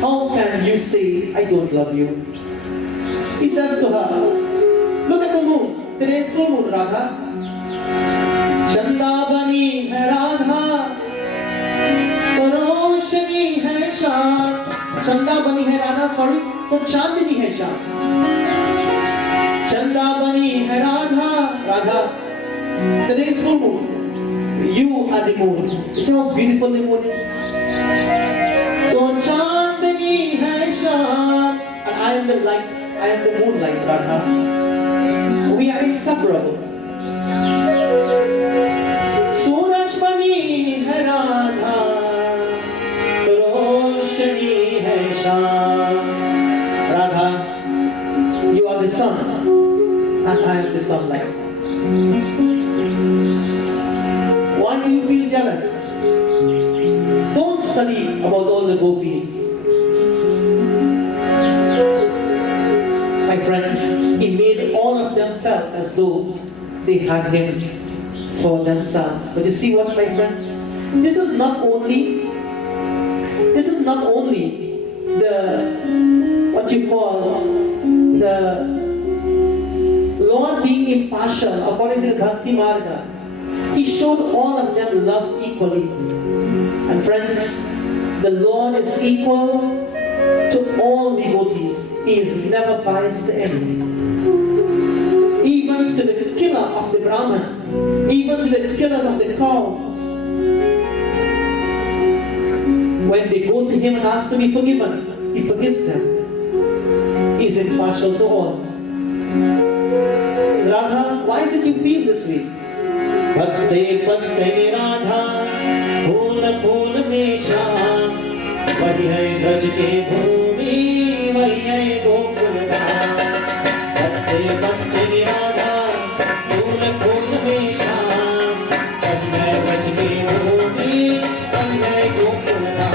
how can you say I don't love you? He says to her, look at the moon. Today is full moon, Radha. Chanda bani hai Radha, to roshni hai Shyam. Chanda bani hai Radha, sorry, to chandni hai Shyam. Chanda bani hai Radha, Radha, today is full moon. You are the moon. You see how beautiful the moon is? To chandni hai Shyam, and I am the light, I am the moonlight, Radha. We are inseparable. Suraj bani hai Radha, to roshni hai Shyam. Radha, you are the sun, and I am the sunlight. Why do you feel jealous? Don't study about all the gopis. My friends, he made all of them felt as though they had him for themselves. But you see what, my friends? This is not only the, what you call, the Lord being impartial according to the Bhakti Marga. He showed all of them love equally. And friends, the Lord is equal to all devotees. He is never biased to anything. Even to the killer of the Brahman, even to the killers of the cows. When they go to him and ask to be forgiven, he forgives them. He is impartial to all. Radha, why is it you feel this way? Patte patte Radha, bhola bhola me Shyam, wahi hai braj ki bhumi, wahi hai gokul dham. Patte patte Radha, bhola bhola me Shyam, wahi hai braj ki bhumi, wahi hai gokul dham.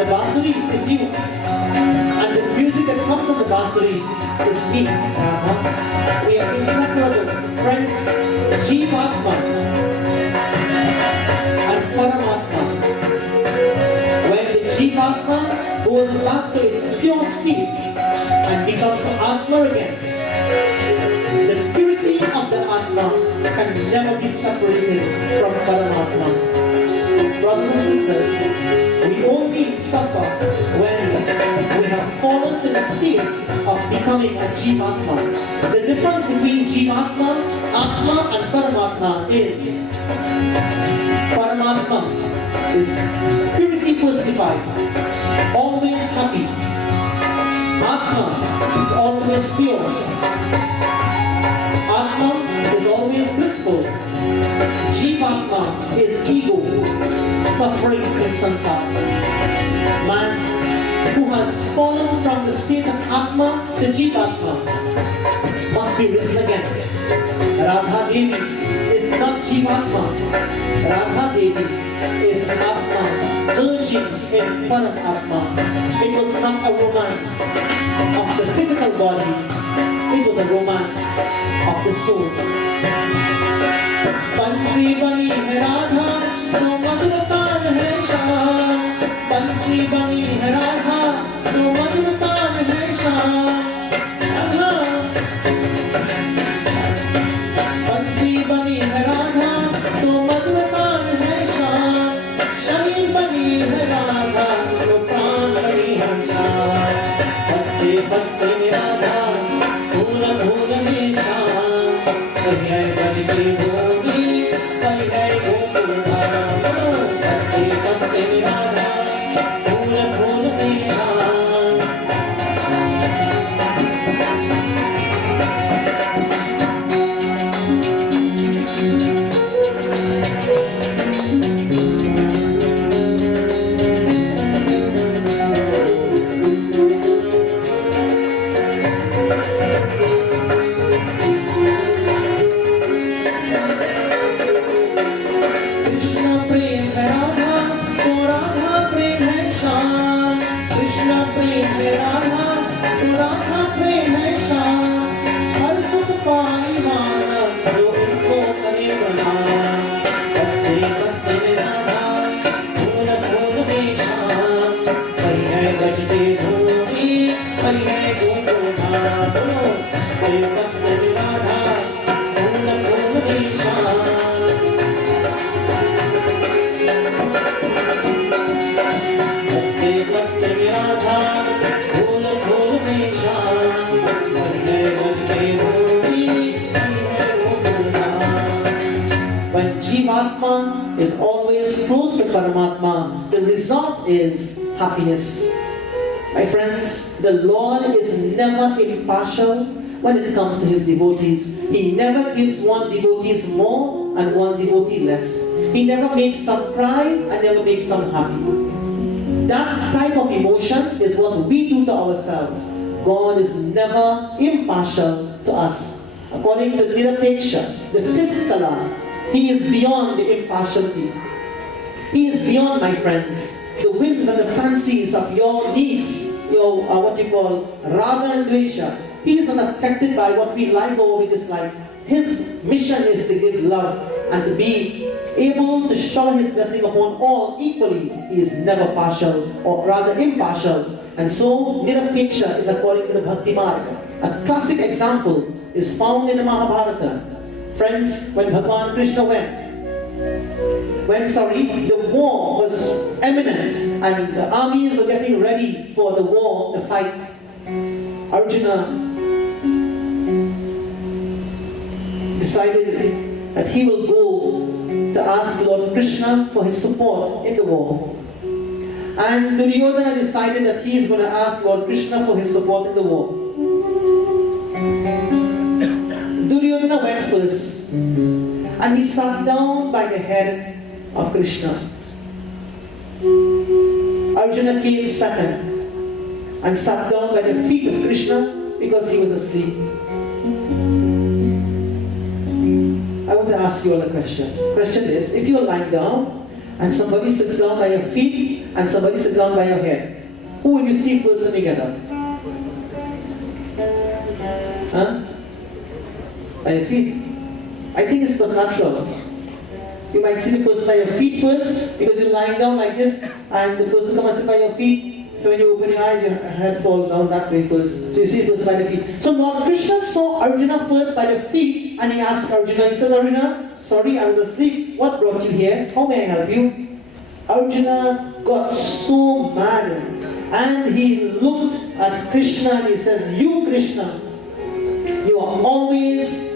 The Basuri is you. And the music that comes from the Basuri is me. We are inseparable friends. Jivatma and Paramatma. When the Jivatma goes back to its pure state and becomes Atma, Atma again. The purity of the Atma can never be separated from Paramatma. Brothers and sisters, we only suffer when we have fallen to the state of becoming a Jivatma. The difference between Jivatma, Atma and Paramatma is Paramatma is purity personified, always happy. Atma is always pure. Atma is always blissful. Jivatma is ego, suffering in samsara. Man who has fallen from the state of Atma to Jivatma must be risen again. Radha Devi is not Jivatma. Radha Devi is Atma, urging in Paramatma. It was not a romance of the physical bodies, it was a romance of the soul. Bansi bani hai Radha, to madhur taan hai Shyam. Bansi bani hai Radha, to madhur taan hai Shyam. Bansi bani hai Radha, to madhur taan hai Shyam. Shani bani hai Radha, to pran bani hai Shyam. Bhatte bhatte mein Radha, bhool bhool mein Shyam. Kahi baj ke bholi, kahi hai gokul dham. Bhatte bhatte mein Radha, bhool bhool mein Shyam. Krishna prem hai Radha, to Radha prem hai Shyam. Krishna prem hai Radha, to Radha prem hai Shyam. Har sukh pai mana, jo unko kare pranam. Bhatte bhatte mein Radha, bhool bhool mein Shyam. Kahi hai bajte bholi, kahi hai gokul dham. Bhatte bhatte mein Radha, bhool bhool mein Shyam. Bhatte bhatte mein Radha, bhool bhool mein Shyam. Kahi hai bajte bholi, kahi hai gokul dham. When Jivatma is always close to Paramatma, the result is happiness. My friends, the Lord is never impartial when it comes to His devotees. He never gives one devotee more and one devotee less. He never makes some cry and never makes some happy. That type of emotion is what we do to ourselves. God is never impartial to us. According to Nirapeksha, the fifth kala, He is beyond the impartiality. He is beyond, my friends, the whims and the fancies of your needs, your what you call raga and dvesha. He is not affected by what we like or we dislike. His mission is to give love and to be able to shower His blessing upon all equally. He is never partial or rather impartial. And so Nirapeksha is according to the Bhakti Marga. A classic example is found in the Mahabharata. Friends, when Bhagavan Krishna the war was imminent and the armies were getting ready for the war, the fight. Arjuna decided that he will go to ask Lord Krishna for his support in the war. And Duryodhana decided that he is going to ask Lord Krishna for his support in the war. Duryodhana went first and he sat down by the head of Krishna. Arjuna came second and sat down by the feet of Krishna because he was asleep. I want to ask you all a question. Question is, if you are lying down and somebody sits down by your feet and somebody sits down by your head, who will you see first when you get up? Huh? By your feet. I think it's not natural. You might see the person by your feet first because you're lying down like this and the person comes and sit by your feet. when you open your eyes, your head falls down that way first. So you see it was by the feet. So Lord Krishna saw Arjuna first by the feet, and he asked Arjuna, he said, Arjuna, sorry, I was asleep. What brought you here? How may I help you? Arjuna got so mad, and he looked at Krishna and he said, you Krishna, you're always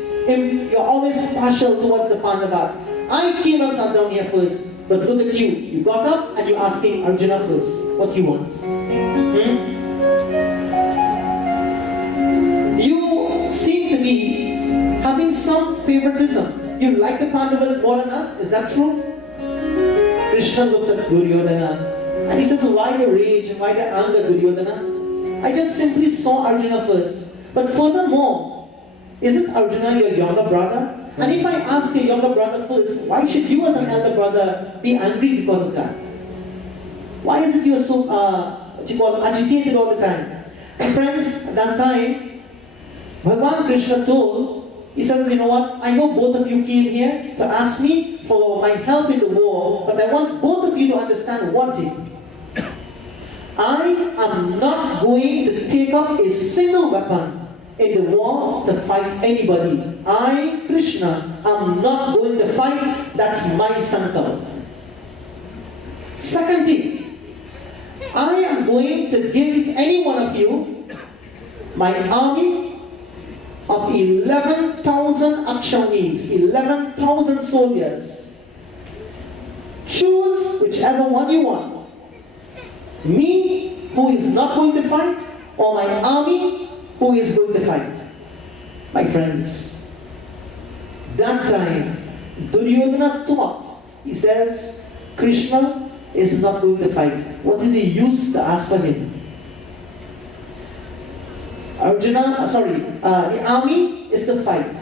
partial towards the Pandavas. I came and sat down here first. But look at you. You got up and you're asking Arjuna first what he wants. You seem to be having some favoritism. You like the Pandavas more than us. Is that true? Krishna looked at Duryodhana and he says, why the rage and why the anger, Duryodhana? I just simply saw Arjuna first. But furthermore, isn't Arjuna your younger brother? And if I ask your younger brother first, why should you as an elder brother be angry because of that? Why is it you're so, agitated all the time? And friends, at that time, Bhagavan Krishna told, he says, you know what, I know both of you came here to ask me for my help in the war, but I want both of you to understand one thing. I am not going to take up a single weapon in the war to fight anybody. I, Krishna, am not going to fight. That's my sankalp. Second thing, I am going to give any one of you my army of 11,000 Akshaunis, 11,000 soldiers. Choose whichever one you want. Me, who is not going to fight, or my army, who is going to fight? My friends, that time, Duryodhana thought, he says, Krishna is not going to fight. What is the use to ask for him? The army is to fight.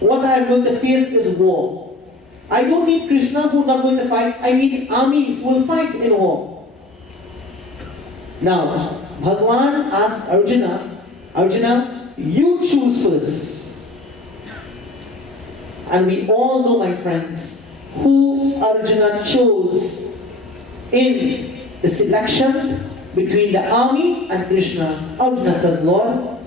What I am going to face is war. I don't need Krishna who is not going to fight. I need armies who will fight in war. Now, Bhagavan asked Arjuna, Arjuna, you choose first. And we all know, my friends, who Arjuna chose in the selection between the army and Krishna. Arjuna said, Lord,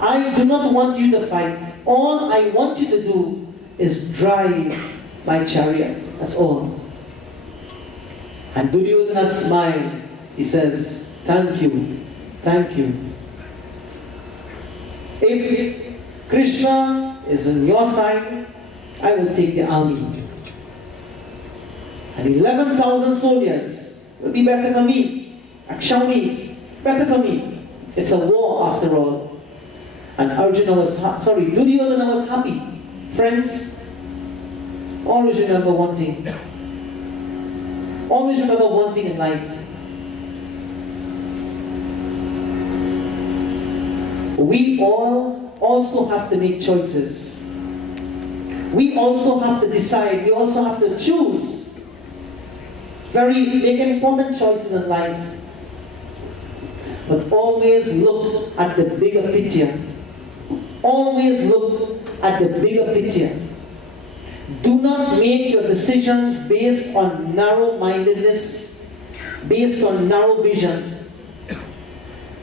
I do not want you to fight. All I want you to do is drive my chariot. That's all. And Duryodhana smiled. He says, thank you, thank you. If Krishna is on your side, I will take the army. And 11,000 soldiers will be better for me. Akshaunis, better for me. It's a war after all. And Duryodhana was happy. Friends, always remember one thing. Always remember one thing in life. We all also have to make choices. We also have to decide. We also have to choose. Make important choices in life. But always look at the bigger picture. Always look at the bigger picture. Do not make your decisions based on narrow-mindedness, based on narrow vision.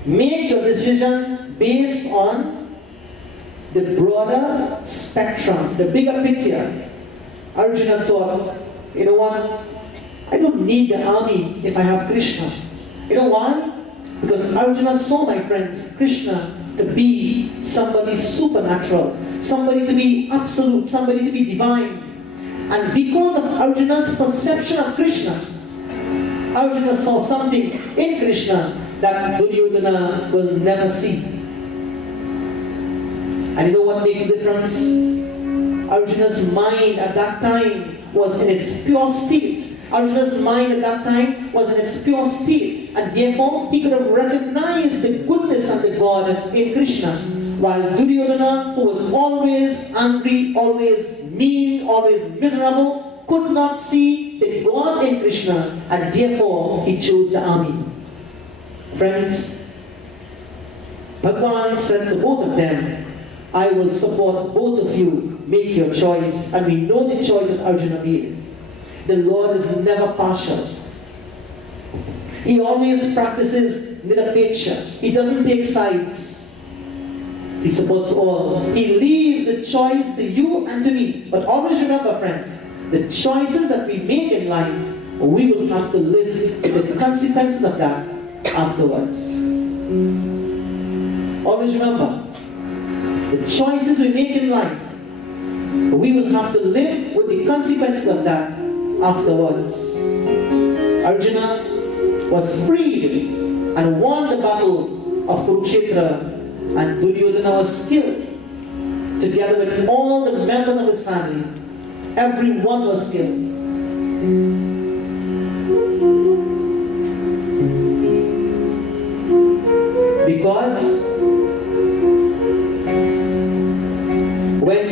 Make your decision based on the broader spectrum, the bigger picture. Arjuna thought, you know what? I don't need the army if I have Krishna. You know why? Because Arjuna saw, my friends, Krishna to be somebody supernatural, somebody to be absolute, somebody to be divine. And because of Arjuna's perception of Krishna, Arjuna saw something in Krishna that Duryodhana will never see. And you know what makes the difference? Arjuna's mind at that time was in its pure state. Arjuna's mind at that time was in its pure state. And therefore, he could have recognized the goodness and the God in Krishna. While Duryodhana, who was always angry, always mean, always miserable, could not see the God in Krishna, and therefore he chose the army. Friends, Bhagavan said to both of them, I will support both of you, make your choice. And we know the choice that Arjuna made. The Lord is never partial. He always practices nirapeksha. He doesn't take sides. He supports all. He leaves the choice to you and to me. But always remember, friends, the choices that we make in life, we will have to live with the consequences of that afterwards. Always remember, the choices we make in life, we will have to live with the consequences of that afterwards. Arjuna was freed and won the battle of Kurukshetra, and Duryodhana was killed together with all the members of his family. Everyone was killed. Because when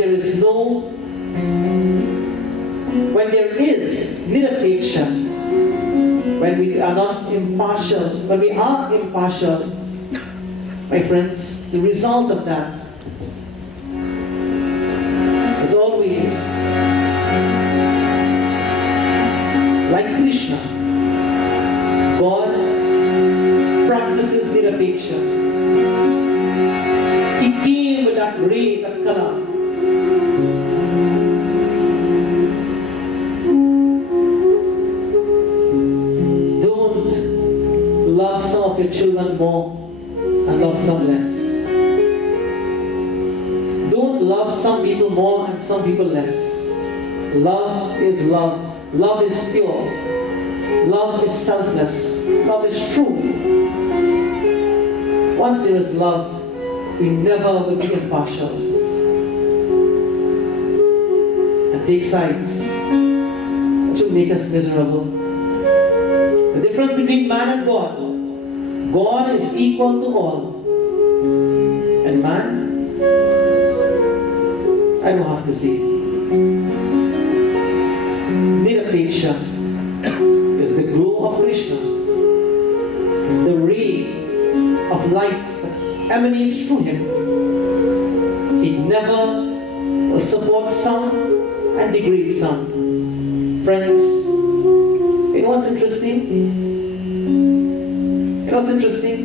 there is nirapeksha, when we are not impartial, when we are impartial, my friends, the result of that is always like Krishna. God practices nirapeksha. He came with that ray, that color. Don't love some of your children more and love some less. Don't love some people more and some people less. Love is love. Love is pure. Love is selfless. Love is true. Once there is love, we never will be impartial and take sides. It should make us miserable. The difference between man and God: God is equal to all, and man, I don't have to say it. Nirapeksha is the glow of Krishna, the ray of light that emanates through him. He never will support some and degrade some. Friends, you know what's interesting? You know what's interesting?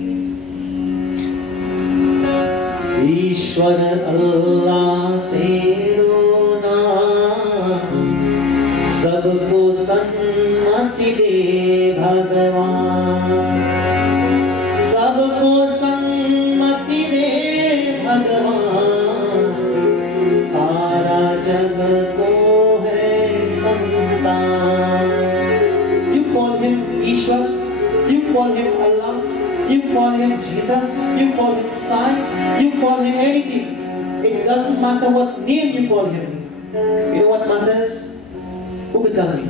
Ishwar Allah tero naam, sabko sanmati de Bhagavan. Sabko sanmati de Bhagavan, sara jag ko hai santan. You call him Ishwar, you call him Allah, you call him Jesus, you call him Sai, you call him anything. It doesn't matter what name you call him. You know what matters? Who could tell me?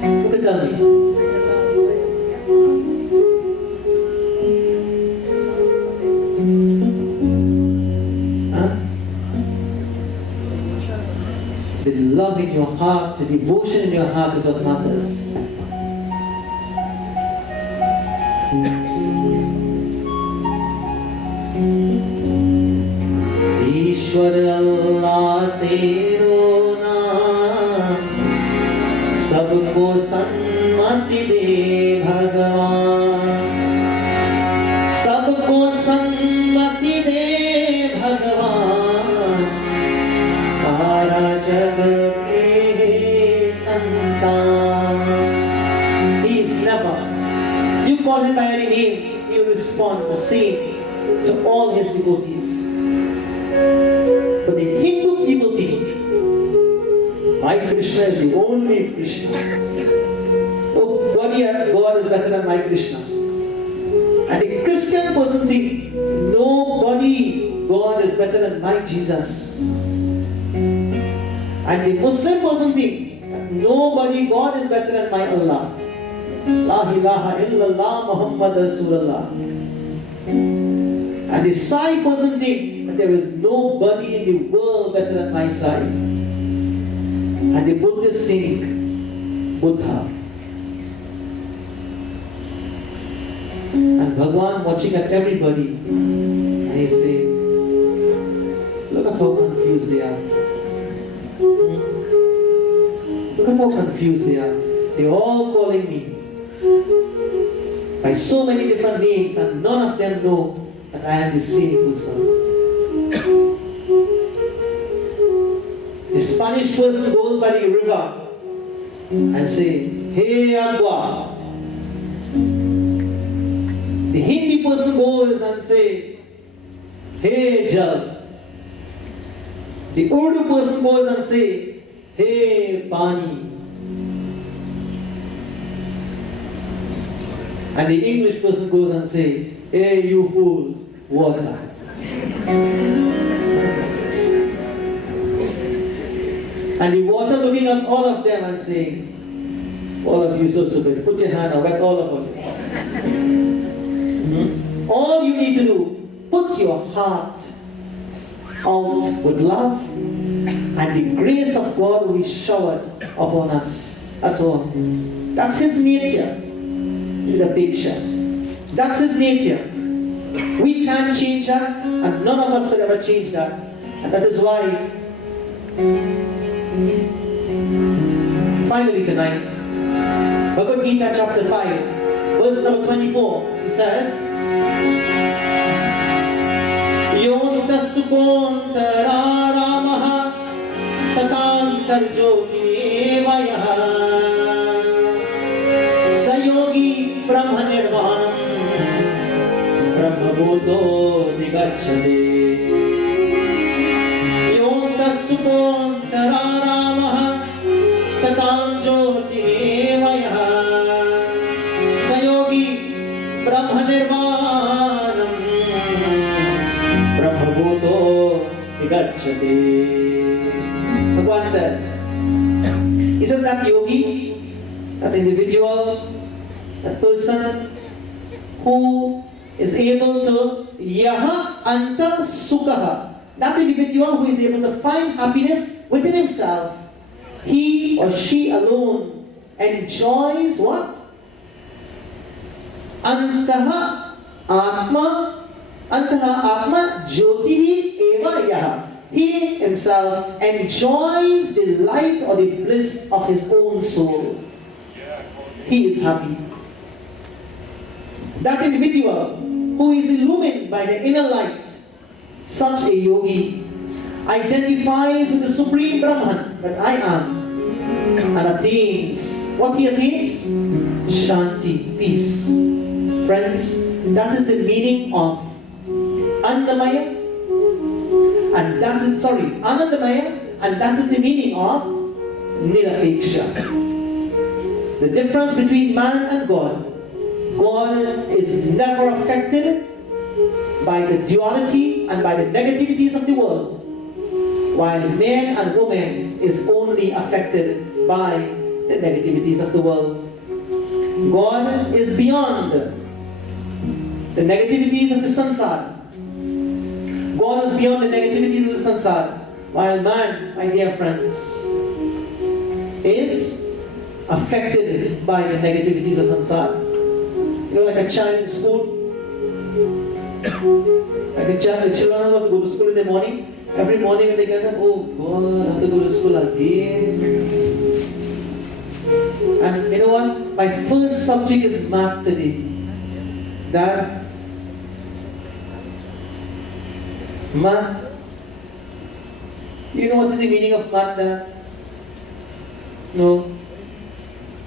Who could tell me? Huh? The love in your heart, the devotion in your heart is what matters. Ishwar Allah tero naam, sabko sanmati de Bhagavan. Sabko sanmati de Bhagavan, sara jag ke santan. He is never. You call him by any name, he will respond the same to all his devotees. But the Hindu people think, my Krishna is the only Krishna. Nobody and God is better than my Krishna. And the Christian person think, nobody, God is better than my Jesus. And the Muslim person think, nobody, God is better than my Allah. La ilaha illallah Muhammad Rasulullah. And the Sai person think, there is nobody in the world better than my Sai. And the Buddhists think, Buddha. And Bhagavan watching at everybody, and he say, look at how confused they are. Look at how confused they are. They're all calling me by so many different names, and none of them know that I am the same person. The Spanish person goes by the river and say, "Hey Agua." The Hindi person goes and say, "Hey Jal." The Urdu person goes and say, "Hey Pani." And the English person goes and say, "Hey you fools, water." And the water looking at all of them and saying, "All of you so stupid, put your hand out, wet all of you." All you need to do, put your heart out with love, and the grace of God will be showered upon us. That's all. That's His nature. In the picture. That's His nature. We can't change that, and none of us could ever change that. And that is why, finally tonight, Bhagavad Gita chapter 5, verse number 24, it says, Yonta sukontara ramaha tatantar jyotirevayah sayogi brahma nirvanam brahma bhuto nigacchate. Yonta sukontara ramaha tatan jyotirevayah sayogi brahma nirvanam brahma bhuto nigacchate. Bhagavan says, he says that yogi, that individual, that person who is able to yaha anta sukhaha, that individual who is able to find happiness within himself, he or she alone enjoys what? Antaha atma jyotihi eva yaha. He himself enjoys the light or the bliss of his own soul. He is happy. That individual who is illumined by the inner light, such a yogi, identifies with the Supreme Brahman that I am, and attains. What he attains? Shanti, peace. Friends, that is the meaning of Annamaya, and that is, Anandamaya, and that is the meaning of Nirapeksha. The difference between man and God. God is never affected by the duality and by the negativities of the world, while man and woman is only affected by the negativities of the world. God is beyond the negativities of the sansara. God is beyond the negativities of the sansara, while man, my dear friends, is affected by the negativities of sansara. You know, like a child in school, like the children have to go to school in the morning. Every morning when they get up, oh God, I have to go to school again. And you know what? My first subject is math today. Dad, math. You know what is the meaning of math, Dad? No.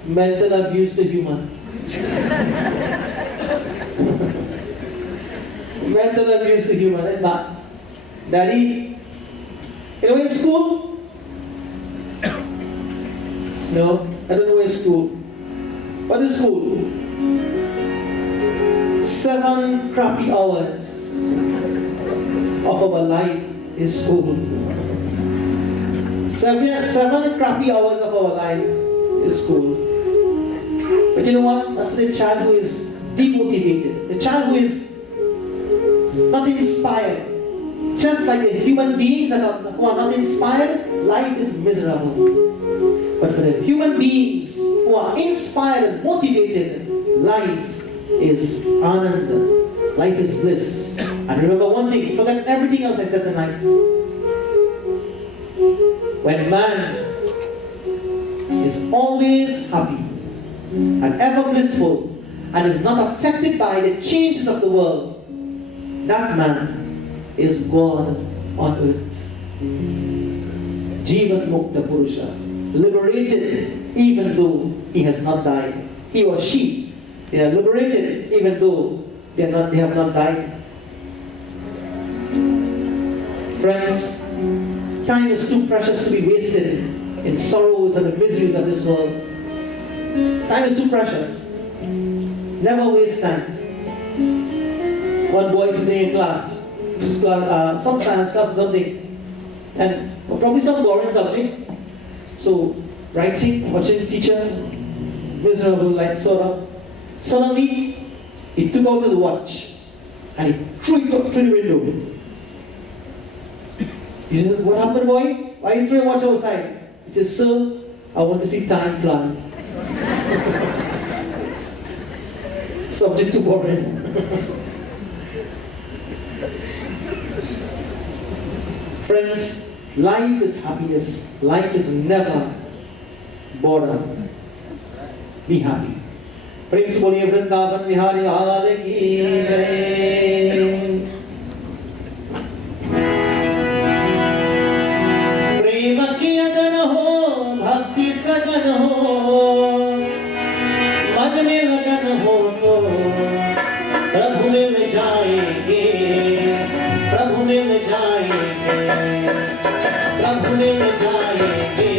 Mental abuse to human. Mental abuse to human and math. Daddy, you know where's school? No, I don't know where's school. What is school? 7 crappy hours of our life is school. 7 crappy hours of our lives is school. But you know what? That's the child who is demotivated. The child who is not inspired. Just like the human beings that who are not inspired, life is miserable. But for the human beings who are inspired and motivated, life is ananda. Life is bliss. And remember one thing, forget everything else I said tonight. When man is always happy, and ever blissful, and is not affected by the changes of the world, that man is God on earth. Jivan Mukta Purusha, liberated even though he has not died. He or she, they are liberated even though they have not died. Friends, time is too precious to be wasted in sorrows and the miseries of this world. Time is too precious. Never waste time. One boy sitting in class, some science class or something, and probably some boring subject. So, writing, watching teacher, miserable, like sort of. Suddenly, he took out his watch and he threw it up through the window. He said, "What happened, boy? Why you threw your watch outside?" He says, "Sir, I want to see time fly." Subject to boring. Friends, life is happiness. Life is never boredom. Be happy. प्रेम से बोलिए वृंदावन बिहारी लाल की जय। प्रेम की अगन हो, भक्ति सगन हो, मन में लगन हो तो प्रभु मिल जाएंगे, प्रभु मिल जाएंगे, प्रभु मिल जाएंगे,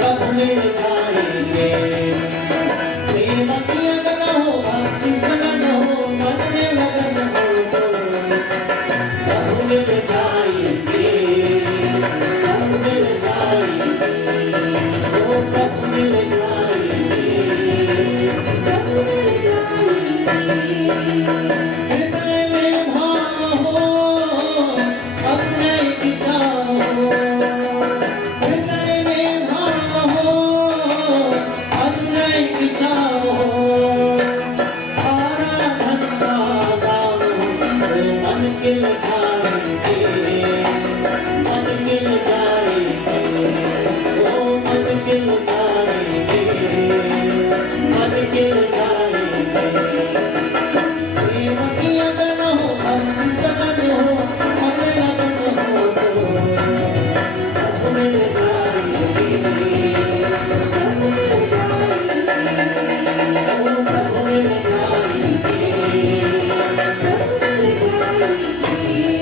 प्रभु मिल जाएंगे। प्रेम की अगन हो, भक्ति सगन हो, मन में लगन हो तो प्रभु मिल जाएंगे, प्रभु मिल जाएंगे, ओ प्रभु मिल जाएंगे, प्रभु मिल जाएंगे। हृदय में भाव हो, अपने की चाह हो, हृदय में भाव हो, अपने की चाह हो, आराधन का गाओ, मन के जाएंगे, मन के जाएंगे, ओ मन के जाएंगे, मन के जाएंगे। प्रेम की अगन हो, भक्ति सगन हो, मन लगन हो तो प्रभु मिल जाएंगे, प्रभु मिल जाएंगे, ओ प्रभु मिल जाएंगे, प्रभु मिल जाएंगे।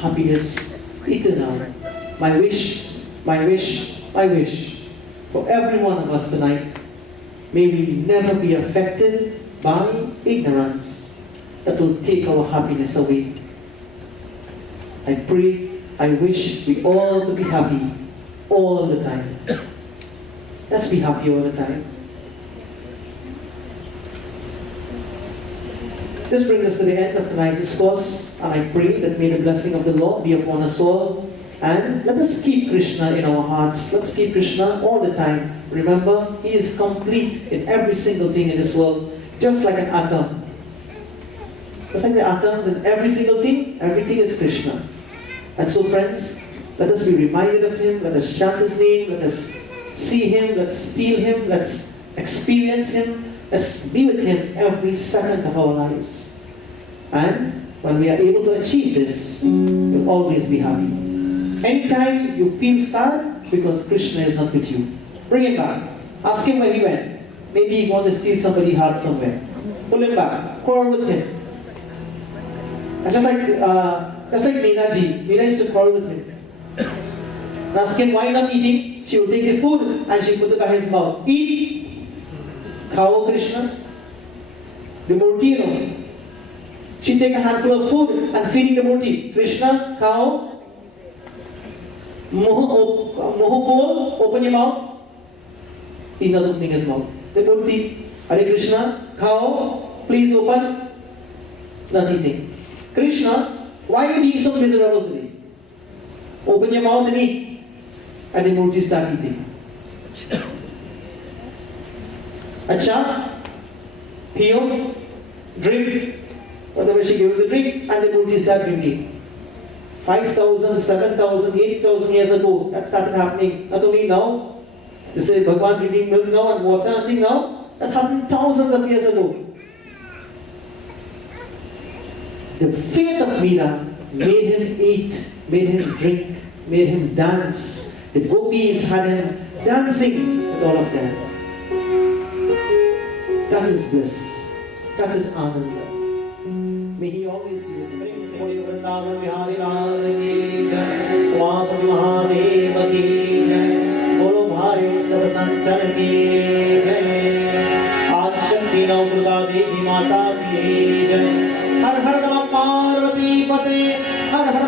happiness eternal. My wish, my wish, my wish for every one of us tonight, may we never be affected by ignorance that will take our happiness away. I pray, I wish we all to be happy all the time. Let's be happy all the time. This brings us to the end of tonight's discourse, and I pray that may the blessing of the Lord be upon us all. And let us keep Krishna in our hearts. Let's keep Krishna all the time. Remember, He is complete in every single thing in this world, just like an atom. Just like the atoms in every single thing, everything is Krishna. And so friends, let us be reminded of Him, let us chant His name, let us see Him, let's feel Him, let's experience Him, let's be with Him every second of our lives. And when we are able to achieve this, we'll always be happy. Anytime you feel sad because Krishna is not with you, bring Him back. Ask Him where He went. Maybe He wants to steal somebody's heart somewhere. Pull Him back. Quarrel with Him. And just like Meena ji, Meena used to quarrel with Him. And ask Him why not eating. She would take the food and she put it by His mouth. Eat. Khao Krishna. The murti, you know. She'd take a handful of food and feeding the murti. Krishna, khao. Mohu, open your mouth. He's not opening his mouth. The murti. Hare Krishna, khao. Please open. Not eating. Krishna, why are you being so miserable today? Open your mouth and eat. And the murti start eating. Acha, piyo, drink, whatever she gave the drink, and the murti start drinking. 5,000, 7,000, 8,000 years ago, that started happening. Not only now, they say Bhagwan drinking milk now and water and thing now, that happened thousands of years ago. The faith of Meena made him eat, made him drink, made him dance. The gopis had him dancing with all of them. That is bliss. That is Ananda. May He always be with us. Vrindavan Bihari Lal ki jai, Uamapati Mahadev ki jai, Bolo Bhai Sab Sanstan ki jai, Adi Shakti Nau Durga Devi Mata ki jai, Har Har Namah Parvati Pate, Har Har